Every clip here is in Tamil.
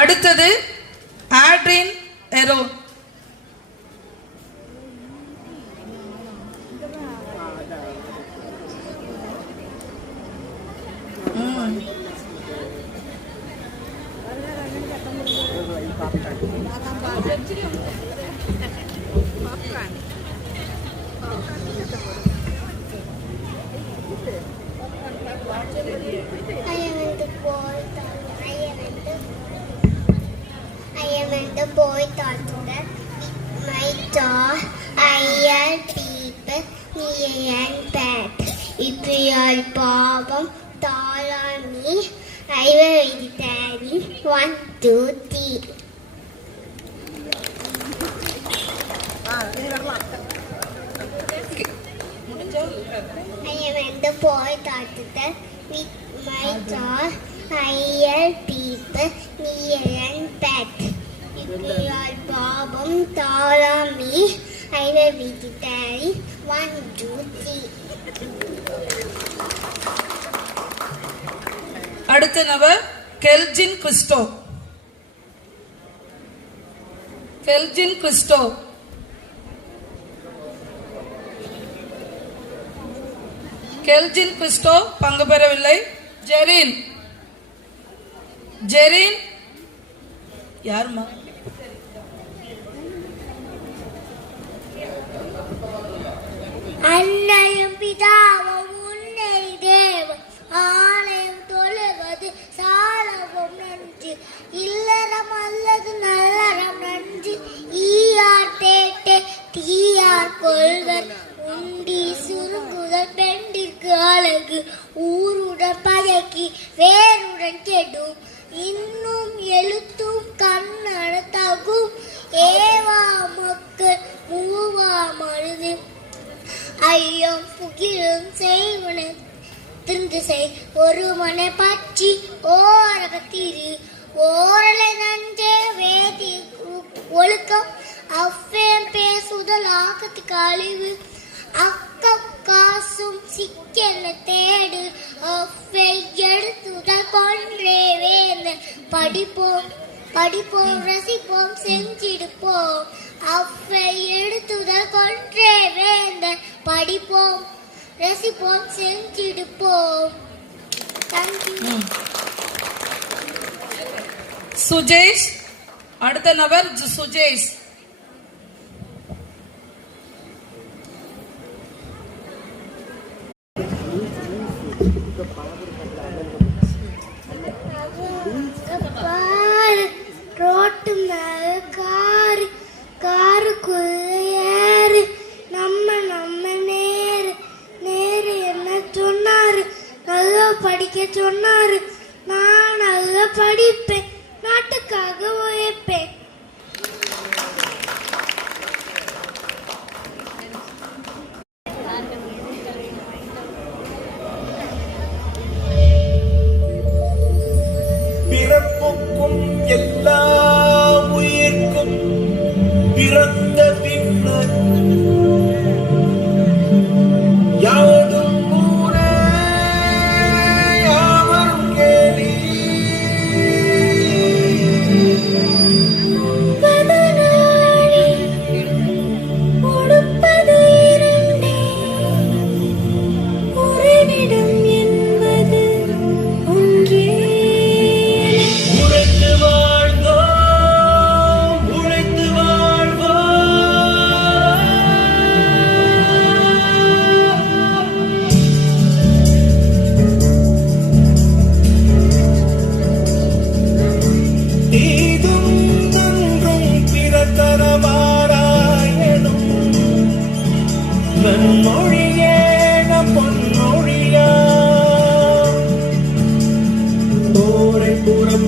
அடுத்தது ஆட்ரின் எரோ. The boy thought that my dog, I people, near and bad. If you are Bobum, tall on me, I will be daddy. 1, 2, 3. I am the boy thought that with my dog, I people, near and bad. If you are Bobum, tall on me, I will be the daddy. 1, 2, 3. அடுத்த நபர் கெல்ஜின் கிறிஸ்டோ. கெல்ஜின் கிறிஸ்டோ. கெல்ஜின் கிறிஸ்டோ பங்கு பெறவில்லை. ஜெரின். ஜெரின் யாருமா? அன்னையும் பிதாவும் உன்னை தேவன் ஆலயம் தொழுவது சாலவும் நன்றி. இல்லறம் அல்லது நல்லறம் நன்றி. ஈயார் தேட்டே தீயார் கொள்வர் உண்டி சுருங்குதல் பெண்டிற்கு அழகு. ஊருடன் பழக்கி வேருடன் கெடும் இன்னும் எழுத்தும் கண்ணடத்தாகும். ஏவா மக்கள் மூவா மருது ஐயம் புகிலும் செய்வன திருந்து செய். ஒரு மனை பற்றி ஓரகத்திரு ஓரலை நன்றே வேதி ஒழுக்கம். அவ்வேம் பேசுதல் ஆக்கத்துக்கு அழிவு. அக்கம் காசும் சிக்கென தேடு. அவ்வை எடுத்துதல் கொன்றே வேந்தன். படிப்போம் படிப்போம் ரசிப்போம் செஞ்சிடுப்போம். அவ்வை எடுத்துதல் கொன்றே வேந்தன். படிப்போம் ரசிப்போம் செஞ்சிடுப்போம். சுஜேஷ். அடுத்த நபர் சுஜேஷ். ரோட்டு மேல காரு காருக்குள்ள ஏறு. நம்ம நேரு நேரு என்ன சொன்னாரு? நல்லா படிக்க சொன்னாரு. நான் நல்லா படிப்பேன், நாட்டுக்காக உழைப்பேன். பிறப்புக்கும் எல்லா உயிர்க்கும் பிறந்த பின்னர் யாவதும் ஊரே யாவரும் கேலி.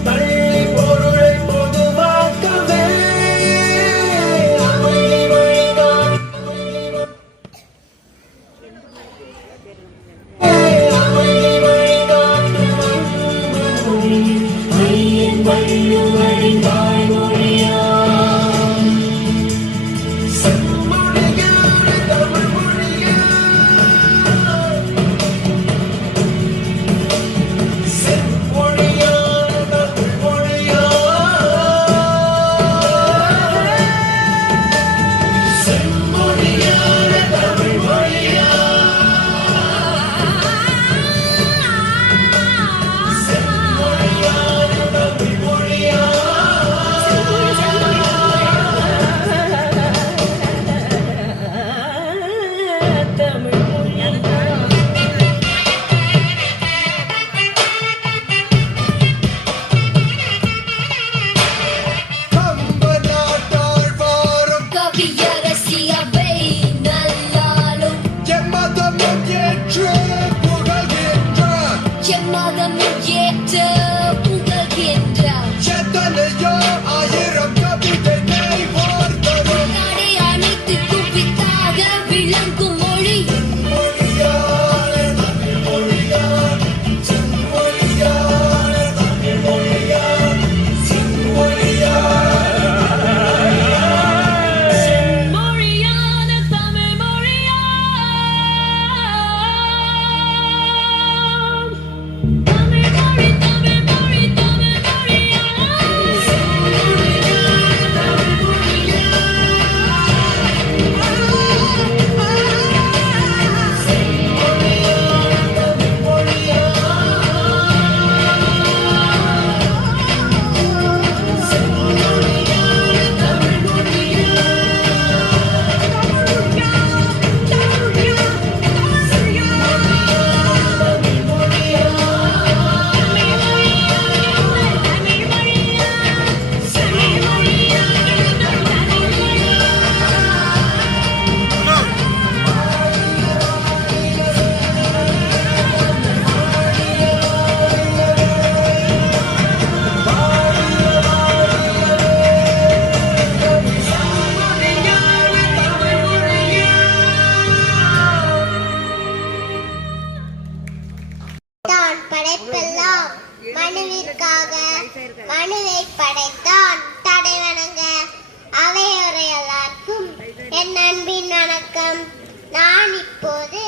தள்ளி பொருளை பொதுவாக்கவே அமைதி வழிகாட்டு அமைதி வழிகாட்டும் அன்புமொழி ஐயன் வள்ளுவரின் தாய்மொழியா செம்மொழியான தமிழ் மொழியா செம்மொழியான தமிழ் மொழியா செம்மொழியான தமிழ் மொழியா செம்மொழியான தமிழ் மொழியா கம்பநாட்டாள் வாரும் கவியரசி அவை நல்லாலும் எம்மதமும் ஏற்று புகழ்கின்ற எம்மதம் ஏற்ற புகழ்கின்றார் எத்தனையோ ஆயிரம் கவிதை நெய்வோர்தரும் நாடை அனைத்து குவித்தாக விளங்கும் மொழி மொழியான தமிழ் மொழியான் செம்மொழியான தமிழ் மொழியான் செம்மொழியான மொழியான தமிழ் மொழியாம் தமிழ் மொழி தமிழ் மொழி தமிழ் தான் படைப்பெல்லாம் மனுவிற்காக மனுவை படைத்தான் தடை வணங்க அவையுரையெல்லாருக்கும் என் அன்பின் வணக்கம். நான் இப்போது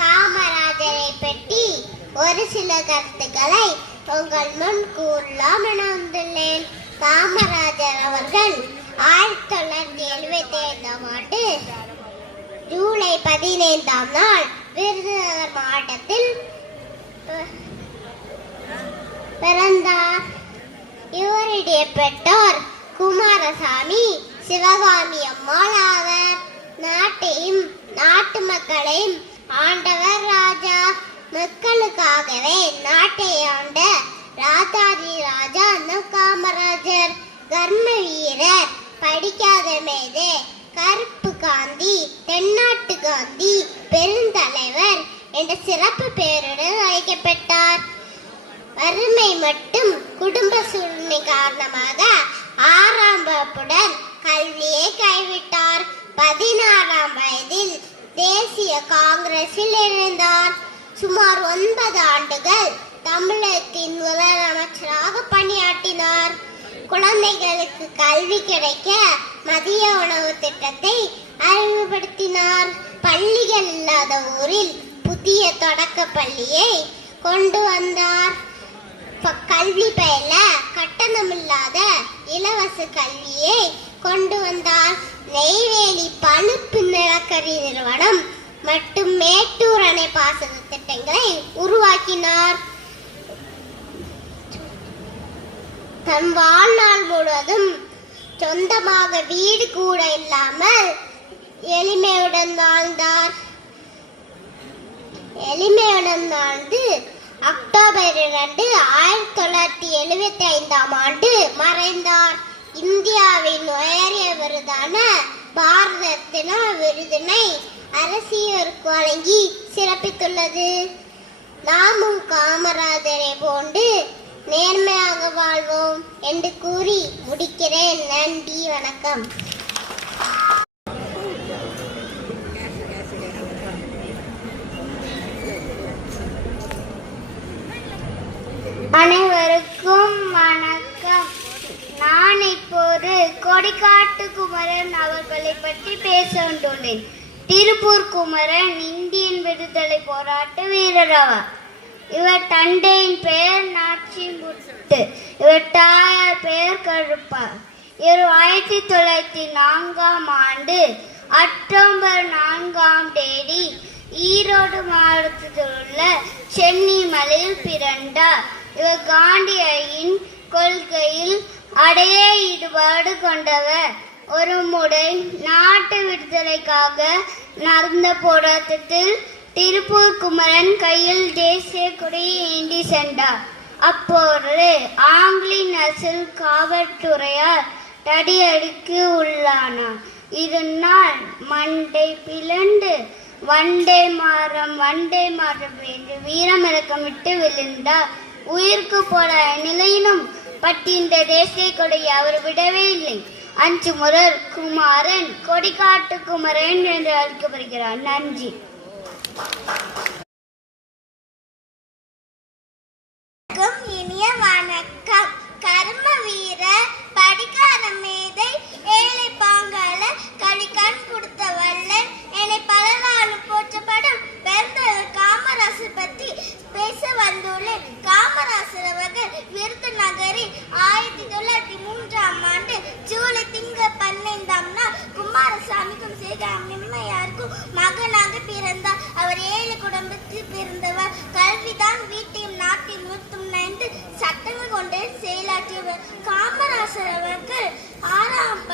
காமராஜரை பற்றி ஒரு சில கருத்துக்களை உங்கள் முன் கூறலாம் என வந்துள்ளேன். காமராஜர் அவர்கள் 1975ஆம் ஆண்டு ஜூலை 15ஆம் நாள் விருதுநகர் மாவட்டத்தில் பிறந்தார். இவருடைய பெற்றோர் குமாரசாமி சிவகாமி அம்மாள் ஆவர். நாட்டையும் நாட்டு மக்களையும் ஆண்டவர் ராஜா. மக்களுக்காகவே நாட்டை ஆண்ட ராஜாதி ராஜா நம் காமராஜர். கர்ம வீரர், படிக்காத மேதை, கருப்பு காந்தி, தென்னாட்டு காந்தி, பெருந்தலைவர் என்ற சிறப்பு பெயருடன் அழைக்கப்பட்டார். வறுமை மற்றும் குடும்ப சூழ்நிலை காரணமாக 6ஆம் வகுப்புடன் கல்வியை கைவிட்டார். 16ஆம் வயதில் தேசிய காங்கிரஸில் இணைந்தார். சுமார் 9 ஆண்டுகள் தமிழகத்தின் முதலமைச்சராக பணியாற்றினார். குழந்தைகளுக்கு கல்வி கிடைக்க மதிய உணவு திட்டத்தை அறிமுகப்படுத்தினார். பள்ளிகள் இல்லாத ஊரில் புதிய தொடக்க பள்ளியை கொண்டு வந்தார். கல்வி பயில கட்டணமில்லாத இலவச கல்வியை கொண்டு வந்தார். நெய்வேலி பழுப்பு நிலக்கரி நிறுவனம் மற்றும் மேட்டூர் அணை பாசன திட்டங்களை உருவாக்கினார். தன் வாழ்நாள் முழுவதும் சொந்தமாக வீடு கூட இல்லாமல் எளிமையுடன் வாழ்ந்தார். எளிமையுடன் வாழ்ந்து அக்டோபர் 2, 1975ஆம் ஆண்டு மறைந்தார். இந்தியாவின் உயரிய விருதான பாரத ரத்னா விருதினை அரசியருக்கு வழங்கி சிறப்பித்துள்ளது. நாமும் காமராஜரை போன்று நேர்மையாக வாழ்வோம் என்று கூறி முடிக்கிறேன். நன்றி, வணக்கம். அனைவருக்கும் வணக்கம். நான் இப்போது கொடிக்காட்டு குமரன் அவர்களை பற்றி பேச வந்துள்ளேன். திருப்பூர் குமரன் இந்தியன் விடுதலை போராட்ட வீரராவார். இவர் தந்தையின் பெயர் நாச்சிமுத்து, இவர் தாயார் பெயர் கருப்பார். இவர் 1904 அக்டோபர் 4 ஈரோடு மாவட்டத்தில் உள்ள சென்னி மலையில் பிறந்தார். இவர் காந்தியின் கொள்கையில் அடைய ஈடுபாடு கொண்டவர். ஒரு முறை நாட்டு விடுதலைக்காக நடந்த போராட்டத்தில் திருப்பூர் குமரன் கையில் தேசிய கொடியை ஏந்தி சென்றார். அப்போது ஆங்கிலேய அரசில் காவல்துறையார் தடியடிக்கு உள்ளானார். இதனால் மண்டை பிளந்து வண்டே மாறம் என்று வீரமிறக்கமிட்டு விழுந்தார். உயிருக்கு போல நிலையிலும் பட்டிந்த தேசிய கொடியை அவர் விடவே இல்லை. அஞ்சு முதல் குமாரன் கொடிக்காட்டு குமரன் என்று அழைக்கப்படுகிறார். நன்றி. இனிய வணக்கம். கர்ம வீர, படிக்காத மேதை, ஏழை பாங்கால, கழிக்கண் கொடுத்த வல்லன், என்னை பலராலும் போற்றப்படும் பெருந்த காமராசர் பற்றி பேச வந்துள்ளேன். காமராசர் அவர்கள் விருதுநகரில் 1903 ஜூலை திங்கள் 15 குமாரசாமிக்கும் நிம்மையாருக்கும் மகனாக பிறந்தார். அவர் 7 குடும்பத்தில் பிறந்தவர். கல்விதான் வீட்டையும் நாட்டையும் நிறுத்தும் சட்டங்கள் கொண்டு செயலாற்றியவர். காமராசர் அவர்கள் 6ஆம்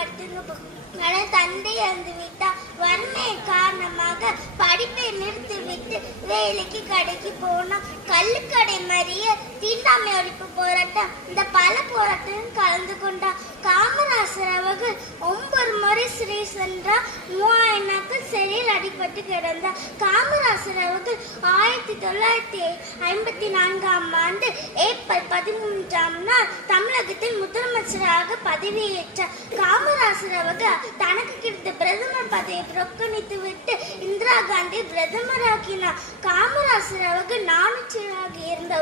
தந்தை இறந்து விட்டார். வறுமை காரணமாக படிப்பை நிறுத்திவிட்டு வேலைக்கு கடைக்கு போனார். கள்ளுக்கடை மறிய, தீண்டாமை ஒழிப்பு போராட்டம், இந்த பல போராட்டத்தில் கலந்து கொண்டார். காமராசர் அவர்கள் 9 முறை சிறை சென்றார். 3000 சிறையில் அடிபட்டு கிடந்தார். காமராசர் அவர்கள் 1954 ஏப்ரல் 13 தமிழகத்தில் முதலமைச்சராக பதவியேற்றார். காமராசர் அவர்கள் தனக்கு கிடைத்த பிரதமர் பதவியை புறக்கணித்து விட்டு இந்திரா காந்தி பிரதமராக்கினார். காமராசர் அவர்கள் 400 இருந்த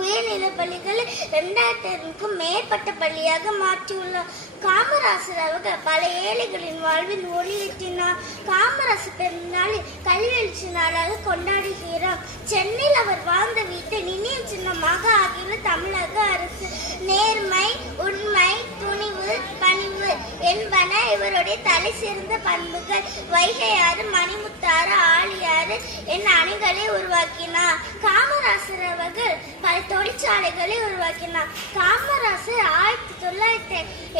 உயர்நிலை பள்ளிகளை 2000க்கும் மேற்பட்ட பள்ளியாக மாற்றியுள்ளார். காமராசர் அவர்கள் பல ஏழைகளின் வாழ்வில் ஒளியேற்றினார். காமராசர் பிறந்தநாளில் கல்வியெழுச்சி நாளாக கொண்டாடுகிறார். சென்னையில் அவர் வாழ்ந்த வீட்டை நினைவு சின்னமாக ஆகியுள்ள தமிழக அரசு. நேர்மை, உண்மை, துணிவு, பணிவு என்பன இவருடைய தலை சிறந்த பண்புகள். வைகையாறு, மணிமுத்தாறு, ஆழியாறு என அணைகளை உருவாக்கினார். காமராசர் அவர்கள் பல தொழிற்சாலைகளை உருவாக்கினார். காமராசர்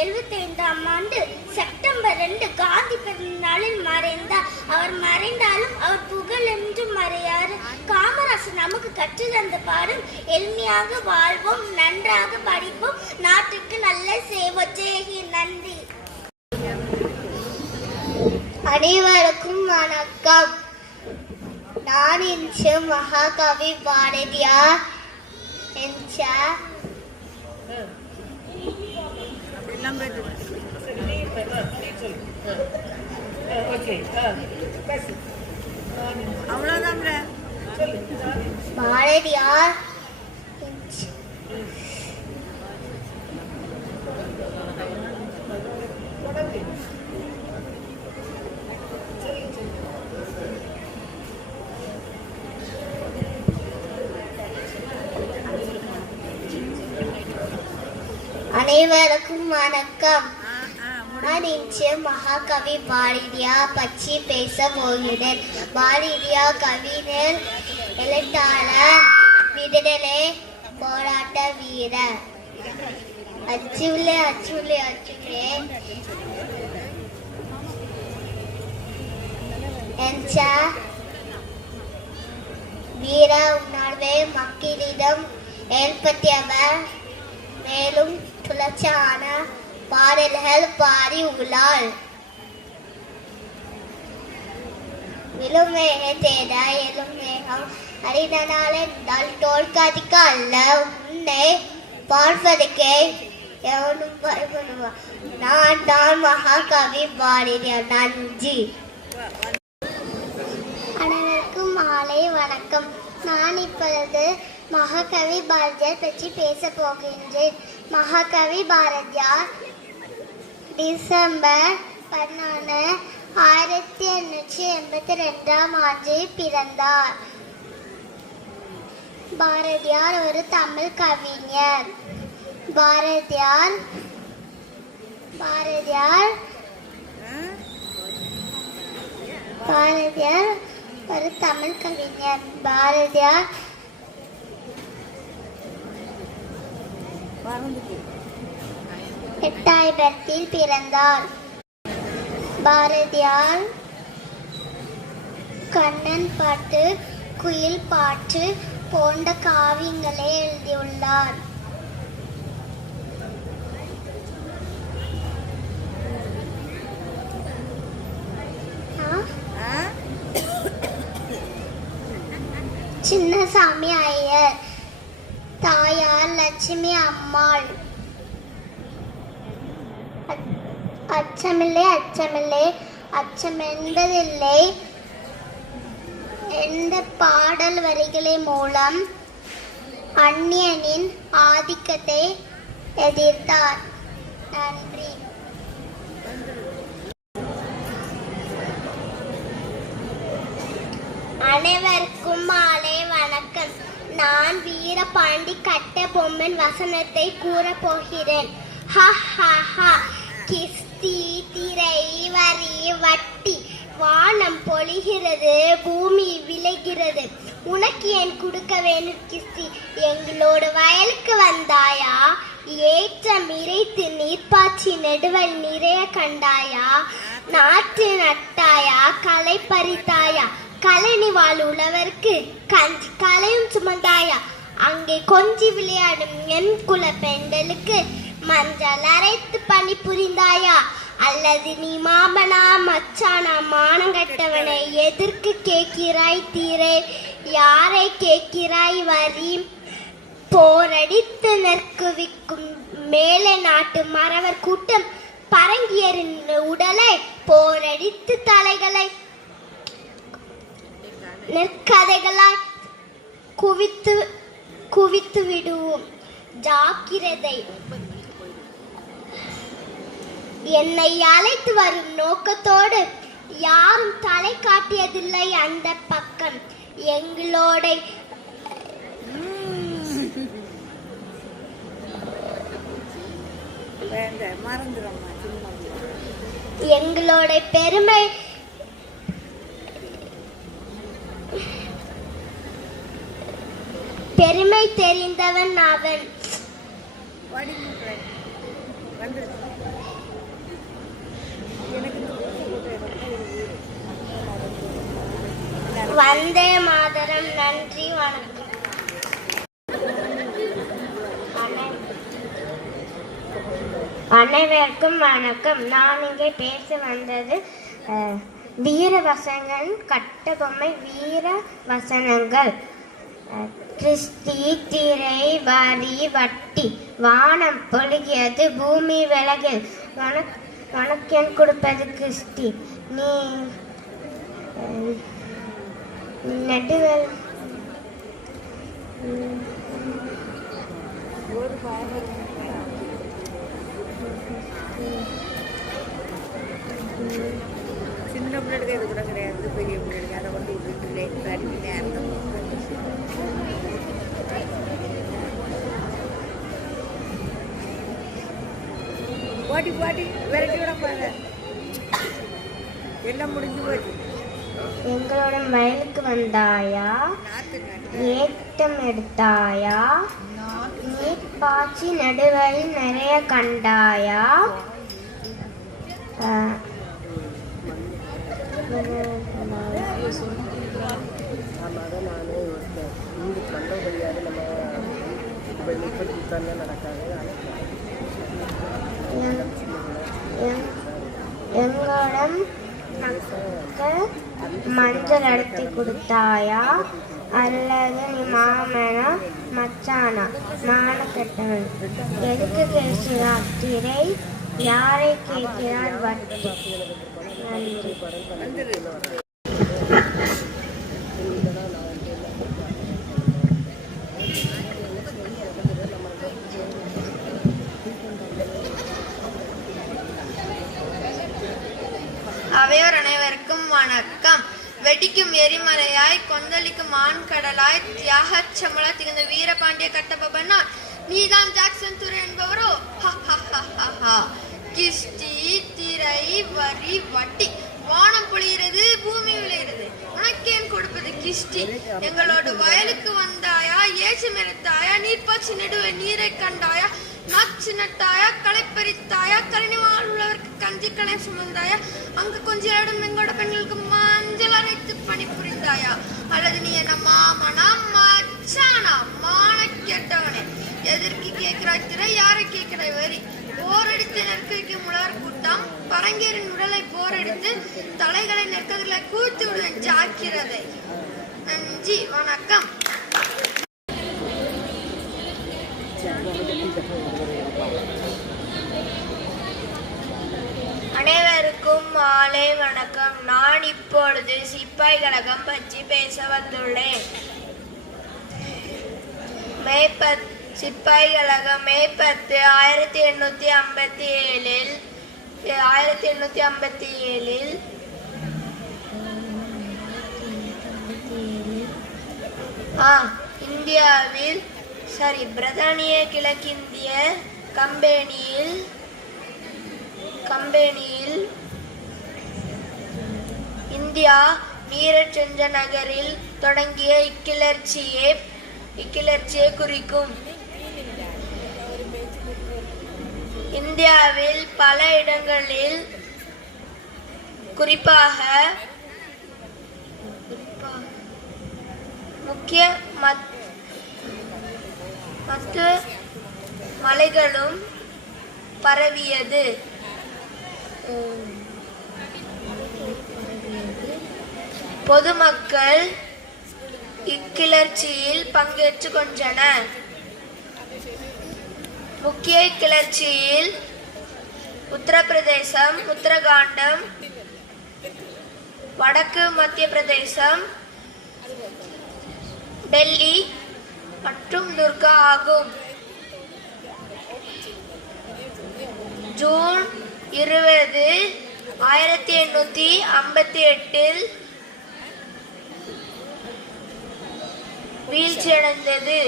1975 செப்டம்பர் 2 காந்தி பிறந்த நாளில் மறைந்தார். அவர் மறைந்தாலும் அவர் புகழ் என்றும் மறையாறு. காமராசர் நமக்கு கற்று தந்த பாடம், எளிமையாக வாழ்வோம், நன்றாக படிப்போம், நாட்டுக்கு நல்ல செய்வோம். ஜெயஹி. நன்றி. அனைவருக்கும் வணக்கம். நான் இன்று மகாகவி பாரதியார் பாரதியார் அனைவருக்கும் வணக்கம். நான் இன்று மகாகவி பாரதியார் பற்றி பேச போகிறேன். பாரதியார் கவிஞர், எழுத்தாளர், விடுதலை போராட்ட வீரர். அச்சுலே அச்சுலே அச்சுலே என்ற வீர உணர்வை மக்களிடம் ஏற்படுத்தியவர். மேலும் துளச்சான பாடல்கள் பாடி உள்ளார். விழுமேக தேட எழுமேகம் அறிந்தனால தோற்காதிக்க அல்ல, உன்னை பார்ப்பதற்கே எவனும் பயப்படுவான். நான் தான் மகாகவி பாரதியார். நன்றி. அனைவருக்கும் மாலை வணக்கம். நான் இப்பொழுது மகாகவி பாரதியார் பற்றி பேச போகின்றேன். மகாகவி பாரதியார் டிசம்பர் 11, 1882 பிறந்தார். பாரதியார் ஒரு தமிழ் கவிஞர். பாரதியார் ஒரு தமிழ் கவிஞர். பாரதியார் எட்டாயிரத்தில் பிறந்தார். பாரதியார் கண்ணன் பாட்டு, குயில் பாட்டு போன்ற காவியங்களை எழுதியுள்ளார். சின்னசாமி ஐயர், தாயார் லட்சுமி அம்மாள். அச்சமில்லை அச்சமில்லை அச்சமென்பதில்லை என்ற பாடல் வரிகளின் மூலம் அந்நியனின் ஆதிக்கத்தை எதிர்த்தார். நன்றி. அனைவருக்கும் மாலை வணக்கம். நான் வீரபாண்டி கட்டபொம்மன் வசனத்தை கூறப் போகிறேன். கிஸ்தி திரை வரி வட்டி, வானம் பொழிகிறது, பூமி விளைகிறது, உனக்கு ஏன் கொடுக்க வேணும் கிஸ்தி? எங்களோட வயலுக்கு வந்தாயா? ஏற்றம் இறைத்து நீர்ப்பாய்ச்சி நெடுவல் நிறைய கண்டாயா? நாற்று நட்டாயா? களை பறித்தாயா? கழனி வாழ் உழவருக்கு கஞ்சி கலையும் சுமந்தாயா? அங்கே கொஞ்சி விளையாடும் என் குல பெண்களுக்கு மஞ்சள் அரைத்து பணி புரிந்தாயா? அல்லது நீ மாமனா மச்சானா மானங்கட்டவனை எதற்கு கேட்கிறாய் தீரை? யாரை கேட்கிறாய் வரி? போரடித்து நெற்குவிக்கும் மேலை நாட்டு மறவர் கூட்டம் பரங்கியரின் உடலை போரடித்து தலைகளை நெற்கதைகளாய் குவித்து விடுவோம். ஜாக்கிரதை. என்னை அழைத்து வரும் நோக்கத்தோடு யாரும் தலை காட்டியதில்லை அந்த பக்கம். எங்களோட பெருமை தெரிந்தவன் அவன். வந்தே மாதரம். நன்றி, வணக்கம். அனைவருக்கும் வணக்கம். நான் இங்கே பேச வந்தது வீர வசனங்கள், கட்டபொம்மை வீர வசனங்கள். கிறிஸ்தி திரை வரி வட்டி, வானம் பொழுகியது, பூமி விலகில், வணக்கம் கொடுப்பது கிறிஸ்தி. நீ நடுவல் சின்ன பிள்ளைகளுக்கு இது கூட கிடையாது, பெரிய பிள்ளைகளுக்கு அதை வந்து விட்டுலே தண்ணி நேரம் பாட்டி பாட்டி விரட்டி விட பாரு, எல்லாம் முடிஞ்சு போச்சு. எங்களோட வயலுக்கு வந்தாயா? ஏத்தம் எடுத்தாயா? நீர் பாய்ச்சி நடுவல் நிறைய கண்டாயா? எங்களிடம் உனக்கு மஞ்சள் அடித்து கொடுத்தாயா அல்லது நீ மாமனா மச்சானா மான கெட்டவன் எதுக்கு பேசுகிறார் திரை யாரை கேட்கிறார் வட்டி நன்றி அவையோர் அனைவருக்கும் வணக்கம். வெடிக்கும் எரிமலையாய் கொந்தளிக்கும் ஆண்கடலாய் தியாகச் சமல திகழ்ந்த வீரபாண்டிய கட்டபொம்மன் நீதான் ஜாக்சன் துரை என்பவரோ? கிஷ்டி திரை வரி வட்டி வானம் பொழிகிறது பூமி விளைகிறது உனக்கேன் கொடுப்பது கிஷ்டி. எங்களோடு வயலுக்கு வந்தாயா ஏச்சு மெருத்தாயா நீர்ப்பாய்ச்சி நடுவே நீரை கண்டாயா நாச்சு நட்டாயா களைப்பறித்தாயா கருணிவாள் உள்ளவருக்கு கஞ்சி கணை சுமந்தாயா அங்கு கொஞ்சம் எங்களோட பெண்களுக்கு மஞ்சள் அரைத்து பணி புரிந்தாயா அல்லது நீ என்ன மாமனா மச்சானா மான கேட்டவனே எதற்கு கேட்கிறாய் திரை யாரை கேட்கிறாய் வரி போரடித்து நெற்கைக்கும் உழவர் கூட்டம் பரங்கேரின் உடலை போரடித்து தலைகளை நெற்கதிகளை கூத்து விடுவேன் ஜாக்கிரதை. நன்றி வணக்கம். அனைவருக்கும் மாலை வணக்கம். நான் இப்பொழுது சிப்பாய் கழகம் பற்றி பேச வந்துள்ளேன். சிப்பாய் கழகம் மே 10 1857 இந்தியாவில் பிரித்தானிய கிழக்கிந்திய கம்பெனியில் இந்தியா நீரச்செஞ்ச நகரில் தொடங்கிய இக்கிளர்ச்சியை குறிக்கும். இந்தியாவில் பல இடங்களில் குறிப்பாக முக்கிய மத்து மலைகளும் பரவியது. பொதுமக்கள் இக்கிளர்ச்சியில் பங்கேற்றுக் கொண்டனர். முக்கிய கிளர்ச்சியில் உத்தரப்பிரதேசம், உத்தரகாண்டம், வடக்கு மத்திய பிரதேசம், டெல்லி மற்றும் துர்கா ஆகும். ஜூன் 20, 1858 வீழ்ச்சியடைந்தது.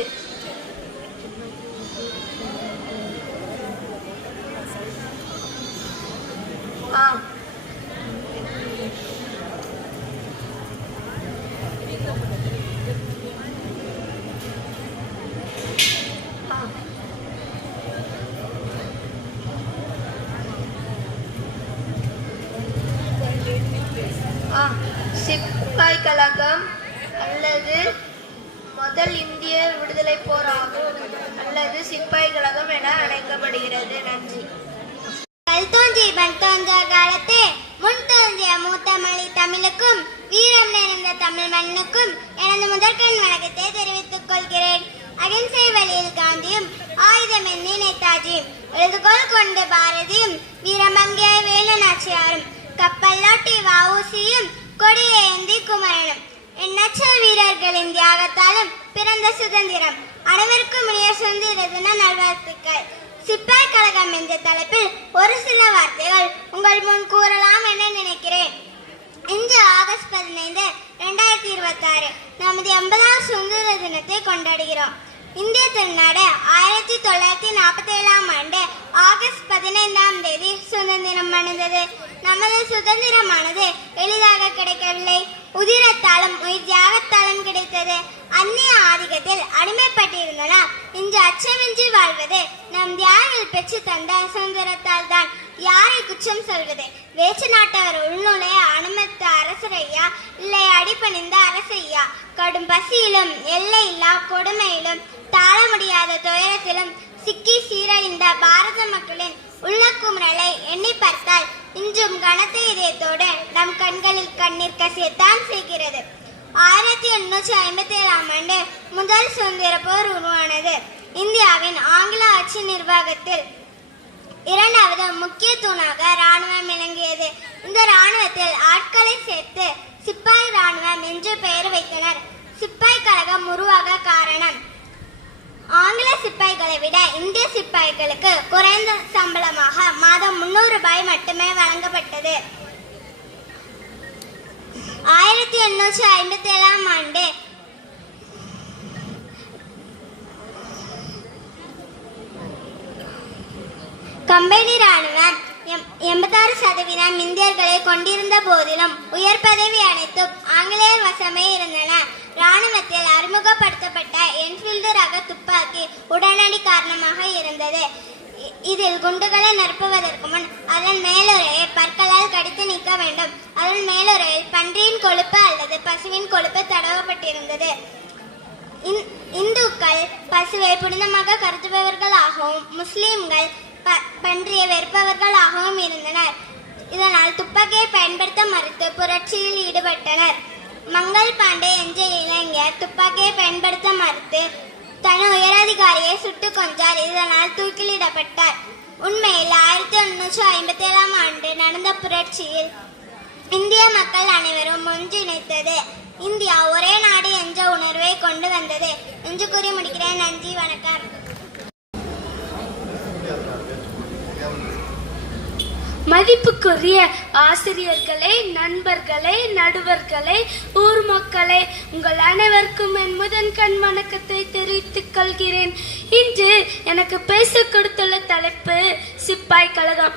சிப்பாய் கழகம் அல்லது முதல் இந்திய விடுதலை போர் ஆகும் அல்லது சிப்பாய் கழகம் என அழைக்கப்படுகிறது. நன்றி. கல் தோன்றி மண் தோன்ற காலத்தே முன் தோன்றிய மூத்தமொழி தமிழுக்கும் வீரம் நிறைந்த தமிழ் மண்ணுக்கும் எனது முதற்கண் வணக்கத்தை தெரிவித்துக் கொள்கிறேன். அகிம்சை வழியில் காந்தியும் ஆயுதமென்னி நேதாஜியும் எழுதுகோள் கொண்டு பாரதியும் வீரமங்கிய வேலுநாச்சியாரும் கப்பல்லோட்டி வஉசியும் கொடியேந்தி குமரனும் எண்ணற்ற வீரர்களின் தியாகத்தாலும் பிறந்த சுதந்திரம். அனைவருக்கும் இனிய சுதந்திர தின நல்வாழ்த்துக்கள். சிப்பாய் கழகம் என்ற தலைப்பில் ஒரு சில வார்த்தைகள் உங்கள் முன் கூறலாம் என நினைக்கிறேன். இன்று ஆகஸ்ட் 15, 2026 நமது 80வது சுதந்திர தினத்தை கொண்டாடுகிறோம். இந்திய திருநாடு 1947ஆம் ஆண்டு ஆகஸ்ட் 15ஆம் தேதி சுதந்திரம் அடைந்தது. நமது சுதந்திரமானது எளிதாக கிடைக்கவில்லை. உதிரத்தாலும் உயிர் தியாகத்தாலும் கிடைத்தது. அந்நிய ஆதிக்கத்தில் அடிமைப்பட்டிருந்தனர். இன்று அச்சமின்றி வாழ்வது நம் தியாகிகள் பெற்று தந்த சுதந்திரத்தால் தான். யாரை குற்றம் சொல்வது? வேற்று நாட்டவர் உள்நுழைய அனுமதித்த அரசரையா இல்லை அடிபணிந்த அரசையா? கடும் பசியிலும் எல்லையில்லா கொடுமையிலும் தாழ முடியாத துயரத்திலும் சிக்கி சீரழிந்த பாரத மக்களின் உள்ளக்குமுறலை எண்ணி பார்த்தால் இன்றும் கனத்த இதயத்தோடு நம் கண்களில் கண்ணீர் கசியத்தான் செய்கிறது. 1857ஆம் ஆண்டு முதல் சுதந்திர போர் உருவானது. இந்தியாவின் ஆங்கில ஆட்சி நிர்வாகத்தில் இரண்டாவது முக்கிய தூணாக ராணுவம் விளங்கியது. இந்த ராணுவத்தில் ஆட்களை சேர்த்து சிப்பாய் ராணுவம் என்று பெயர் வைத்தனர். சிப்பாய் கழகம் உருவாக காரணம், ஆங்கில சிப்பாய்களை விட இந்திய சிப்பாய்களுக்கு குறைந்த சம்பளமாக மாதம் 300 ரூபாய் மட்டுமே வழங்கப்பட்டது. 1857ஆம் ஆண்டு கம்பெனி ராணுவம் 86% இந்தியர்களை கொண்டிருந்த போதிலும் உயர் பதவி அனைத்தும் ஆங்கிலேயர் வசமே இருந்தன. ராணுவத்தில் அறிமுகப்படுத்தப்பட்ட என்ஃபீல்டு ரக துப்பாக்கி உடனடி காரணமாக இருந்தது. இதில் குண்டுகளை நிரப்புவதற்கு முன் அதன் மேலுறையை பற்களால் கடித்து நீக்க வேண்டும். அதன் மேலுறையில் பன்றியின் கொழுப்பு அல்லது பசுவின் கொழுப்பு தடவப்பட்டிருந்தது. இந்துக்கள் பசுவை புனிதமாக கருதுபவர்களாகவும் முஸ்லிம்கள் பன்றியை வெறுப்பவர்களாகவும் இருந்தனர். இதனால் துப்பாக்கியை பயன்படுத்த மறுத்து புரட்சியில் ஈடுபட்டனர். மங்கள் பாண்டே என்ற இளைஞர் துப்பாக்கியை பயன்படுத்த மறுத்து தன் உயரதிகாரியை சுட்டுக் கொன்றார். இதனால் தூக்கிலிடப்பட்டார். உண்மையில் 1857ஆம் ஆண்டு நடந்த புரட்சியில் இந்திய மக்கள் அனைவரும் ஒன்றிணைத்தது. இந்தியா ஒரே நாடு என்ற உணர்வை கொண்டு வந்தது என்று கூறி முடிக்கிறேன். நன்றி, வணக்கம். மதிப்புக்குரிய ஆசிரியர்களே, நண்பர்களே, நடுவர்களே, ஊர் மக்களே, உங்கள் அனைவருக்கும் என் முதன்கண் வணக்கத்தை தெரிவித்துக் கொள்கிறேன். இன்று எனக்கு பேச கொடுத்துள்ள தலைப்பு சிப்பாய் கழகம்.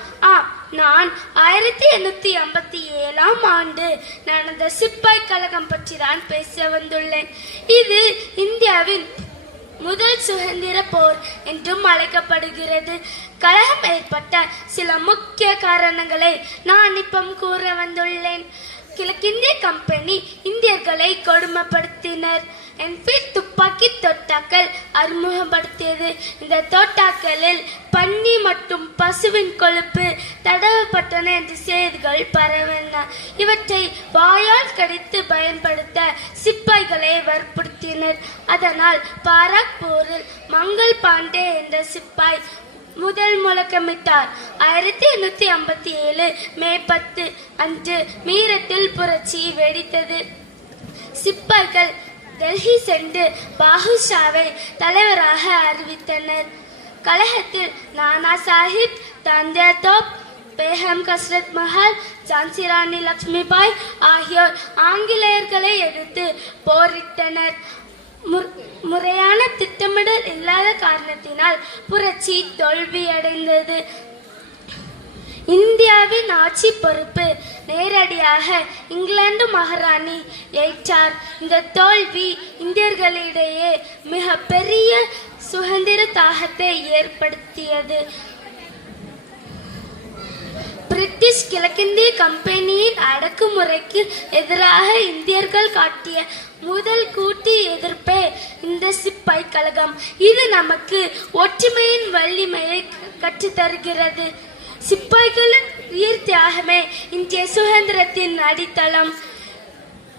நான் 1857ஆம் ஆண்டு நடந்த சிப்பாய் கழகம் பற்றி தான் பேச வந்துள்ளேன். இது இந்தியாவின் முதல் சுதந்திர போர் என்றும் அழைக்கப்படுகிறது. கலகம் ஏற்பட்ட சில முக்கிய காரணங்களை நான் இப்போ கூற வந்துள்ளேன். கிழக்கிந்திய கம்பெனி இந்தியர்களை கொடுமைப்படுத்தினர். என்ஃபீல்ட் துப்பாக்கி தோட்டாக்கள் அறிமுகப்படுத்தியது. இந்த தோட்டாக்களில் பன்னி மற்றும் பசுவின் கொழுப்பு தடவப்பட்டன என்று செய்திகள் பரவின. இவற்றை வாயால் கடித்து பயன்படுத்த சிப்பாய்களை வற்புறுத்தினர். அதனால் பாராக் போரில் மங்கள் பாண்டே என்ற சிப்பாய் முதல் முழக்கமிட்டார். 1857 மே 10 அன்று மீரட்டில் புரட்சி வெடித்தது. சிப்பாய்கள் டெல்லி சென்று பாதுஷாவை தலைவராக அறிவித்தனர். கழகத்தில் நானா சாஹிப், தாந்தியா தோப், பேகம் கஸ்ரத் மஹால், ஜான்சி ராணி லட்சுமிபாய் ஆகியோர் ஆங்கிலேயர்களை எதிர்த்து போரிட்டனர். முறையான திட்டமிடல் இல்லாத காரணத்தினால் புரட்சி தோல்வியடைந்தது. இந்தியாவின் ஆட்சி பொறுப்பு நேரடியாக இங்கிலாந்து மகாராணி ஏற்றார். இந்த தோல்வி இந்தியர்களிடையே மிக பெரிய சுதந்திர தாகத்தை ஏற்படுத்தியது. பிரிட்டிஷ் கிழக்கிந்திய கம்பெனியின் அடக்குமுறைக்கு எதிராக இந்தியர்கள் காட்டிய முதல் கூட்டு எதிர்ப்பே இந்த சிப்பாய் கழகம். இது நமக்கு ஒற்றுமையின் வலிமையை கற்றுத்தருகிறது. சிப்பாய்களின் உயிர் தியாகமே இந்திய சுதந்திரத்தின் அடித்தளம்.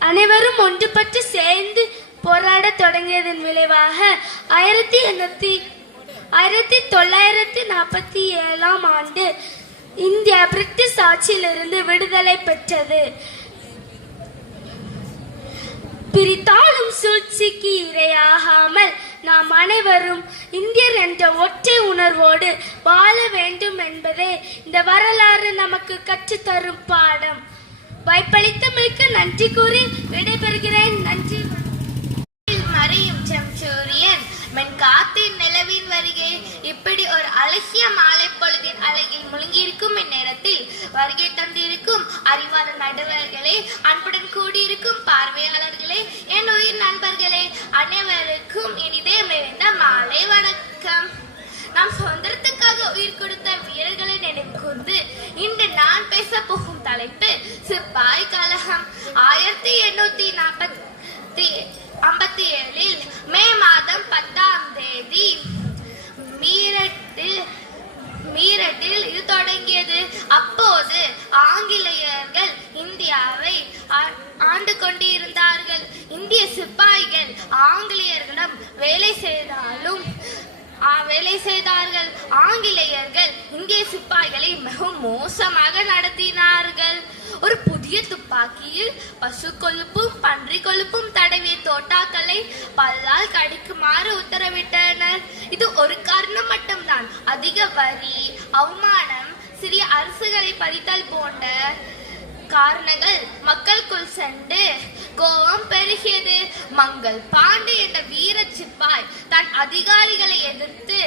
அனைவரும் ஒன்றுபட்டு சேர்ந்து போராட தொடங்கியதன் விளைவாக 1947ஆம் ஆண்டு இந்தியா பிரிட்டிஷ் ஆட்சியிலிருந்து விடுதலை பெற்றது. பிரித்தாளும் சூழ்ச்சிக்கு இரையாகாமல் நாம் அனைவரும் இந்தியர் என்ற ஒற்றை உணர்வோடு வாழ வேண்டும் என்பதே இந்த வரலாறு நமக்கு கற்றுத்தரும் பாடம். வாய்ப்பளித்தமைக்கு நன்றி கூறி விடைபெறுகிறேன். நன்றி. மறையும் செம்சூரியன் மென்காத்தின் நிலவின் வருகை இப்படி ஒரு அழகிய மாலை பொழுதின் அழகில் முழுங்கியிருக்கும் இந்நேரத்தில் வருகை தந்திருக்கும் அறிவான நடுவர்களே, அன்புடன் கூடியிருக்கும் பார்வையாளர்களே, என் உயிர் நண்பர்களே, அனைவருக்கும் என் இதயம் நிறைந்த மாலை வணக்கம். நாம் சுதந்திரத்துக்காக உயிர் கொடுத்த வீரர்களை நினைவு கூர்ந்து இன்று நான் பேச போகும் தலைப்பு சிப்பாய் கழகம். 1857 மே மாதம் 10ஆம் தேதி வேலை செய்தார்கள். ஆங்கிலேயர்கள் இந்திய சிப்பாய்களை மிகவும் மோசமாக நடத்தினார்கள். ஒரு புதிய துப்பாக்கியில் பசு கொழுப்பும் பன்றி கொழுப்பும் தடவிய தோட்டாக்களை பல்லால் கடிக்குமாறு உத்தரவிட்டனர். இது ஒரு காரணம் மட்டும்தான். அதிக வரி, அவமானம், சிறிய அரசுகளை பறித்தல் போன்ற காரணங்கள் மக்களுக்குள் சென்று கோபம் பெருகியது. மங்கள் பாண்டே என்ற வீர சிப்பாய் தன் அதிகாரிகளை எதிர்த்து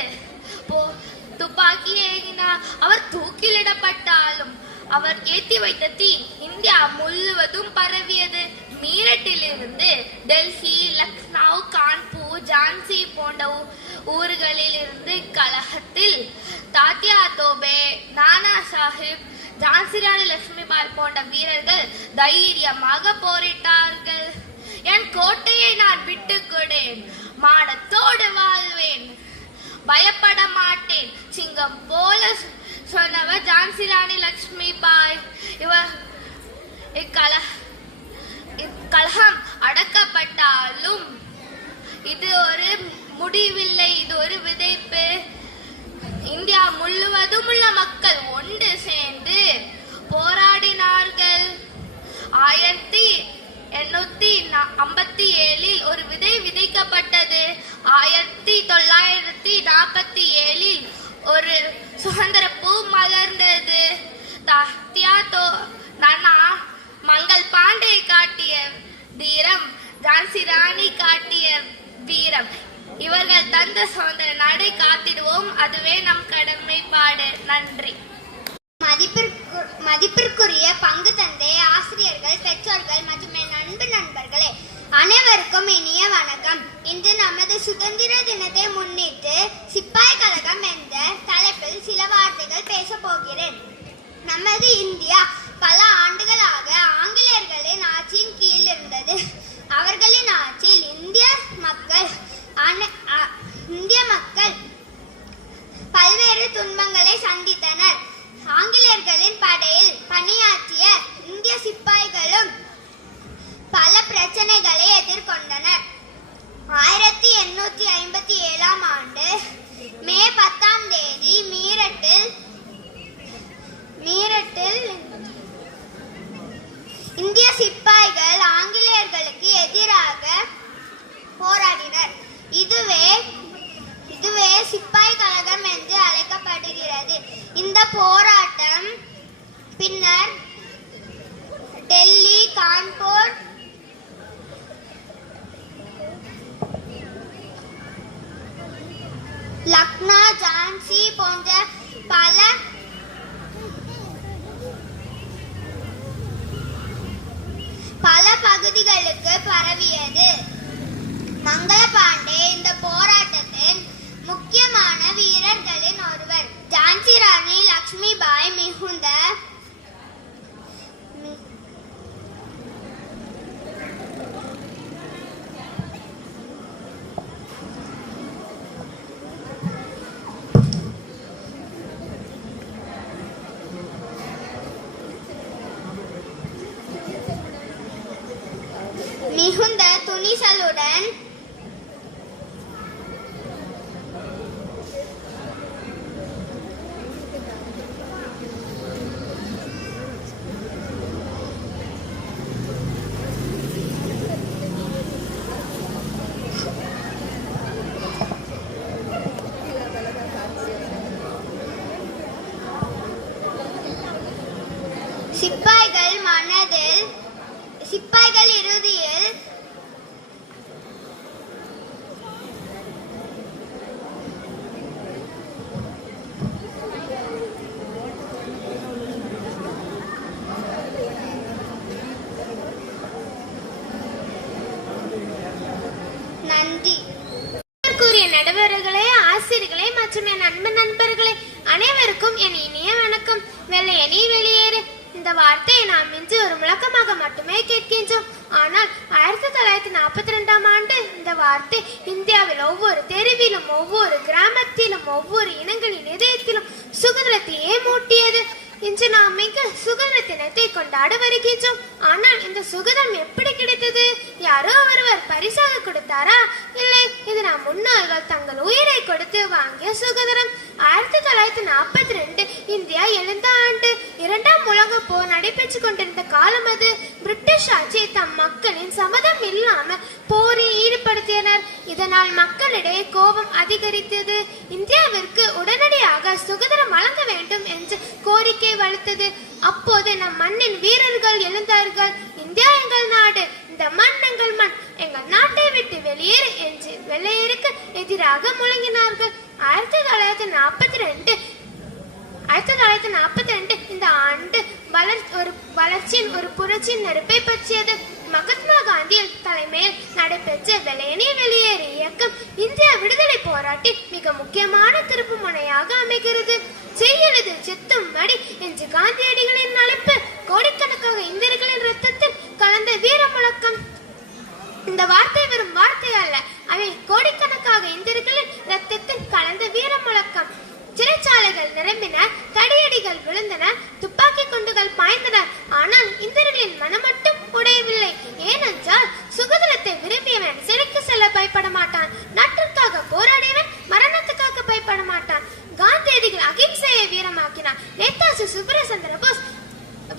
துப்பாக்கி ஏகினார். அவர் தூக்கிலிடப்பட்டாலும் அவர் ஏற்றி வைத்த தீ இந்தியா முழுவதும் பரவியது. மீரட்டிலிருந்து டெல்லி, லக்னோ, கான்பூர், ஜான்சி போன்ற ஊர்களில் இருந்து கலகத்தில் தாத்தியா தோபே, நானா சாஹிப், ஜான்சி ராணி லட்சுமிபாய் போன்ற வீரர்கள் தைரியமாக போரிட்டார்கள். என் கோட்டையை நான் விட்டுக்கொடேன், மானத்தோடு வாழ்வேன், பயப்பட மாட்டேன், சிங்கம் போல சொன்னவர் ஜான்சி ராணி லட்சுமிபாய். இக்கலகம் அடக்கப்பட்டாலும் இது ஒரு முடிவில்லை, இது ஒரு விதைப்பு. இந்தியா முழுவதும் உள்ள மக்கள் ஒன்று சேர்ந்து போராடினார்கள். 1857 ஒரு விதை விதைக்கப்பட்டது. 1947 ஒரு சுதந்திர பூ மலர்ந்தது. நானா மங்கள் பாண்டே காட்டிய தீரம், ஜான்சி ராணி காட்டிய வீரம், இவர்கள் தந்த சுதந்திர நாடை காத்திடுவோம். அதுவே நம் கடமைப்பாடு. நன்றி. மதிப்பிற்குரிய பங்கு தந்தை, ஆசிரியர்கள், பெற்றோர்கள் மற்றும் என் அன்பு நண்பர்களே, அனைவருக்கும் இனிய வணக்கம். இன்று நமது சுதந்திர தினத்தை முன்னிட்டு சிப்பாய் கழகம் என்ற தலைப்பில் சில வார்த்தைகள் பேச போகிறேன். நமது இந்தியா பல ஆண்டுகளாக ஆங்கிலேயர்களின் ஆட்சியின் கீழ் இருந்தது. அவர்களின் ஆட்சியில் இந்திய மக்கள் பல்வேறு துன்பங்களை சந்தித்தனர். ஆங்கிலேயர்களின் படையில் பணியாற்றிய இந்திய சிப்பாய்களும் பல பிரச்சனைகளை எதிர்கொண்டனர். 1857 ஆண்டு மே 10 மீரட்டில் இந்திய சிப்பாய்கள் ஆங்கிலேயர்களுக்கு எதிராக போராடினர். இதுவே சிப்பாய் கழகம் என்று அழைக்கப்படுகிறது. இந்த போராட்டம் பின்னர் டெல்லி, கான்பூர், லக்னோ, ஜான்சி போன்ற பல பகுதிகளுக்கு பரவியது. மங்கள பாண்டே இந்த போராட்டத்தின் முக்கியமான வீரர்களின் ஒருவர். ஜான்சி ராணி லட்சுமிபாய் மிகுந்த துணிச்சலுடன் சிப்பாய்கள் இறுதியில் நன்றி. கூறிய நடுவர்களே, ஆசிரியர்களே மற்றும் என் அன்பு நண்பர்களே அனைவருக்கும் என் இனிய வணக்கம். வெள்ளையனி வெளியேறு இந்த வார்த்தையை நாம் இன்று ஒரு முழக்கமாக மட்டுமே கேட்கின்றோம். ஆனால் 1942 ஆண்டு இந்த வார்த்தை இந்தியாவில் ஒவ்வொரு தெருவிலும், ஒவ்வொரு கிராமத்திலும், ஒவ்வொரு இனங்களின் இதயத்திலும் சுதந்திரத்தையே மூட்டியது. இன்று நாம் மிக சுதந்திர தினத்தை கொண்டாட வருகின்றோம். ஆனால் இந்த சுதந்திரம் எப்படி கிடைத்தது? யாரோ ஒருவர் பரிசாக கொடுத்தாரா? இல்லை, இது நம் முன்னோர்கள் தங்கள் உயிரை கொடுத்து வாங்கிய சுதந்திரம். 1942 இந்தியா எழுந்த ஆண்டு. இரண்டாம் உலக போர் நடைபெற்றுக் கொண்டிருந்த காலம் அது. பிரிட்டிஷ் ஆட்சி தம் மக்களின் சம்மதம் இல்லாமல் போரில் ஈடுபடுத்தினர். இதனால் மக்களிடையே கோபம் அதிகரித்தது. இந்தியாவிற்கு உடனடியாக சுதந்திரம் வழங்க வேண்டும் என்று கோரிக்கை வலுத்தது. அப்போது நம் மண்ணின் வீரர்கள் எழுந்தார்கள். இந்தியா எங்கள் நாடு, இந்த மண் எங்கள் மண், எங்கள் நாட்டை விட்டு வெளியேறு என்று வெள்ளையருக்கு எதிராக முழங்கினார்கள். 1942 இந்த ஆண்டு வளர்ச்சியின் ஒரு புரட்சியின் நெருப்பை பற்றியது. மகாத்மா காந்தி தலைமையில் நடைபெற்ற வெள்ளையனே வெளியேறு இயக்கம் இந்திய விடுதலை போராட்டின் மிக முக்கியமான திருப்பு முனையாக அமைகிறது. செய்யலது செத்தும் மடி என்று காந்தியடிகளின் அழைப்பு கோடிக்கணக்காக இந்தியர்களின் ரத்தத்தில் கலந்த வீர முழக்கம். இந்த வார்த்தை வெறும் வார்த்தை அல்ல, அவை கோடிக்கணக்காக இந்தியர்களின் ரத்தத்தில் கலந்த வீர முழக்கம். சிறைச்சாலைகள் நிரம்பின, தடியடிகள் விழுந்தன, துப்பாக்கி குண்டுகள் பாய்ந்தன. ஆனால் இந்தியர்களின் மனம் மட்டும் உடையவில்லை. ஏனென்றால் சுதந்திரத்தை விரும்பியவன் சிறைக்கு செல்ல பயப்பட மாட்டான். நாட்டிற்காக போராடியவன் மரணத்துக்காக பயப்பட மாட்டான். காந்தியடிகள் அகிம்சையை வீரமாக்கினார். நேதாஜி சுபாஷ் சந்திர போஸ்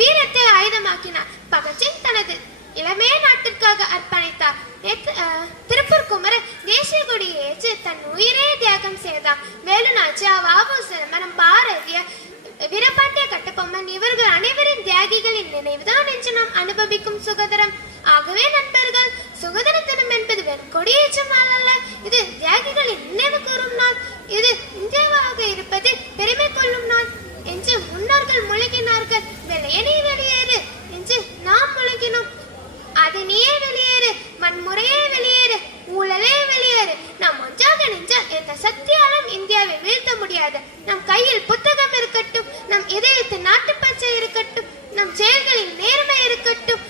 வீரத்தை ஆயுதமாக்கினார். பகத்சிங் தனது இளமைய நாட்டிற்காக அர்ப்பணித்தார். திருப்பூர் குமரன் தேசிய கொடியை ஏற்று தன் உயிரே தியாகம் செய்தார். வேலுநாச்சியா, வ.உ. சிதம்பரம், பாரதியார், வீரபாண்டிய கட்டபொம்மன் இவர்கள் அனைவரின் தியாகிகளின் நினைவுதான் என்று நாம் அனுபவிக்கும் சுதந்திரம். ஆகவே நண்பர்கள், சுதந்திர தினம் என்பது வெறும் கொடியேற்றும் நாள் அல்ல, இது தியாகிகளின் நினைவு கூறும் நாள். இது இந்தியாவாக இருப்பது பெருமை கொள்ளும் நாள் என்று முன்னோர்கள் முழங்கினார்கள். வெள்ளையனே வெளியேறு என்று நாம் முழங்கினோம். அது நீயே வெளியேறு, வன்முறையே வெளியேறு, ஊழலே வெளியேறு. நாம் ஒன்றாக நின்றால் எந்த சக்தியாலும் இந்தியாவை வீழ்த்த முடியாது. நம் கையில் புத்தகம் இருக்கட்டும், நம் இதயத்தில் நாட்டுப்பற்றை இருக்கட்டும், நம் செயல்களில் நேர்மை இருக்கட்டும்,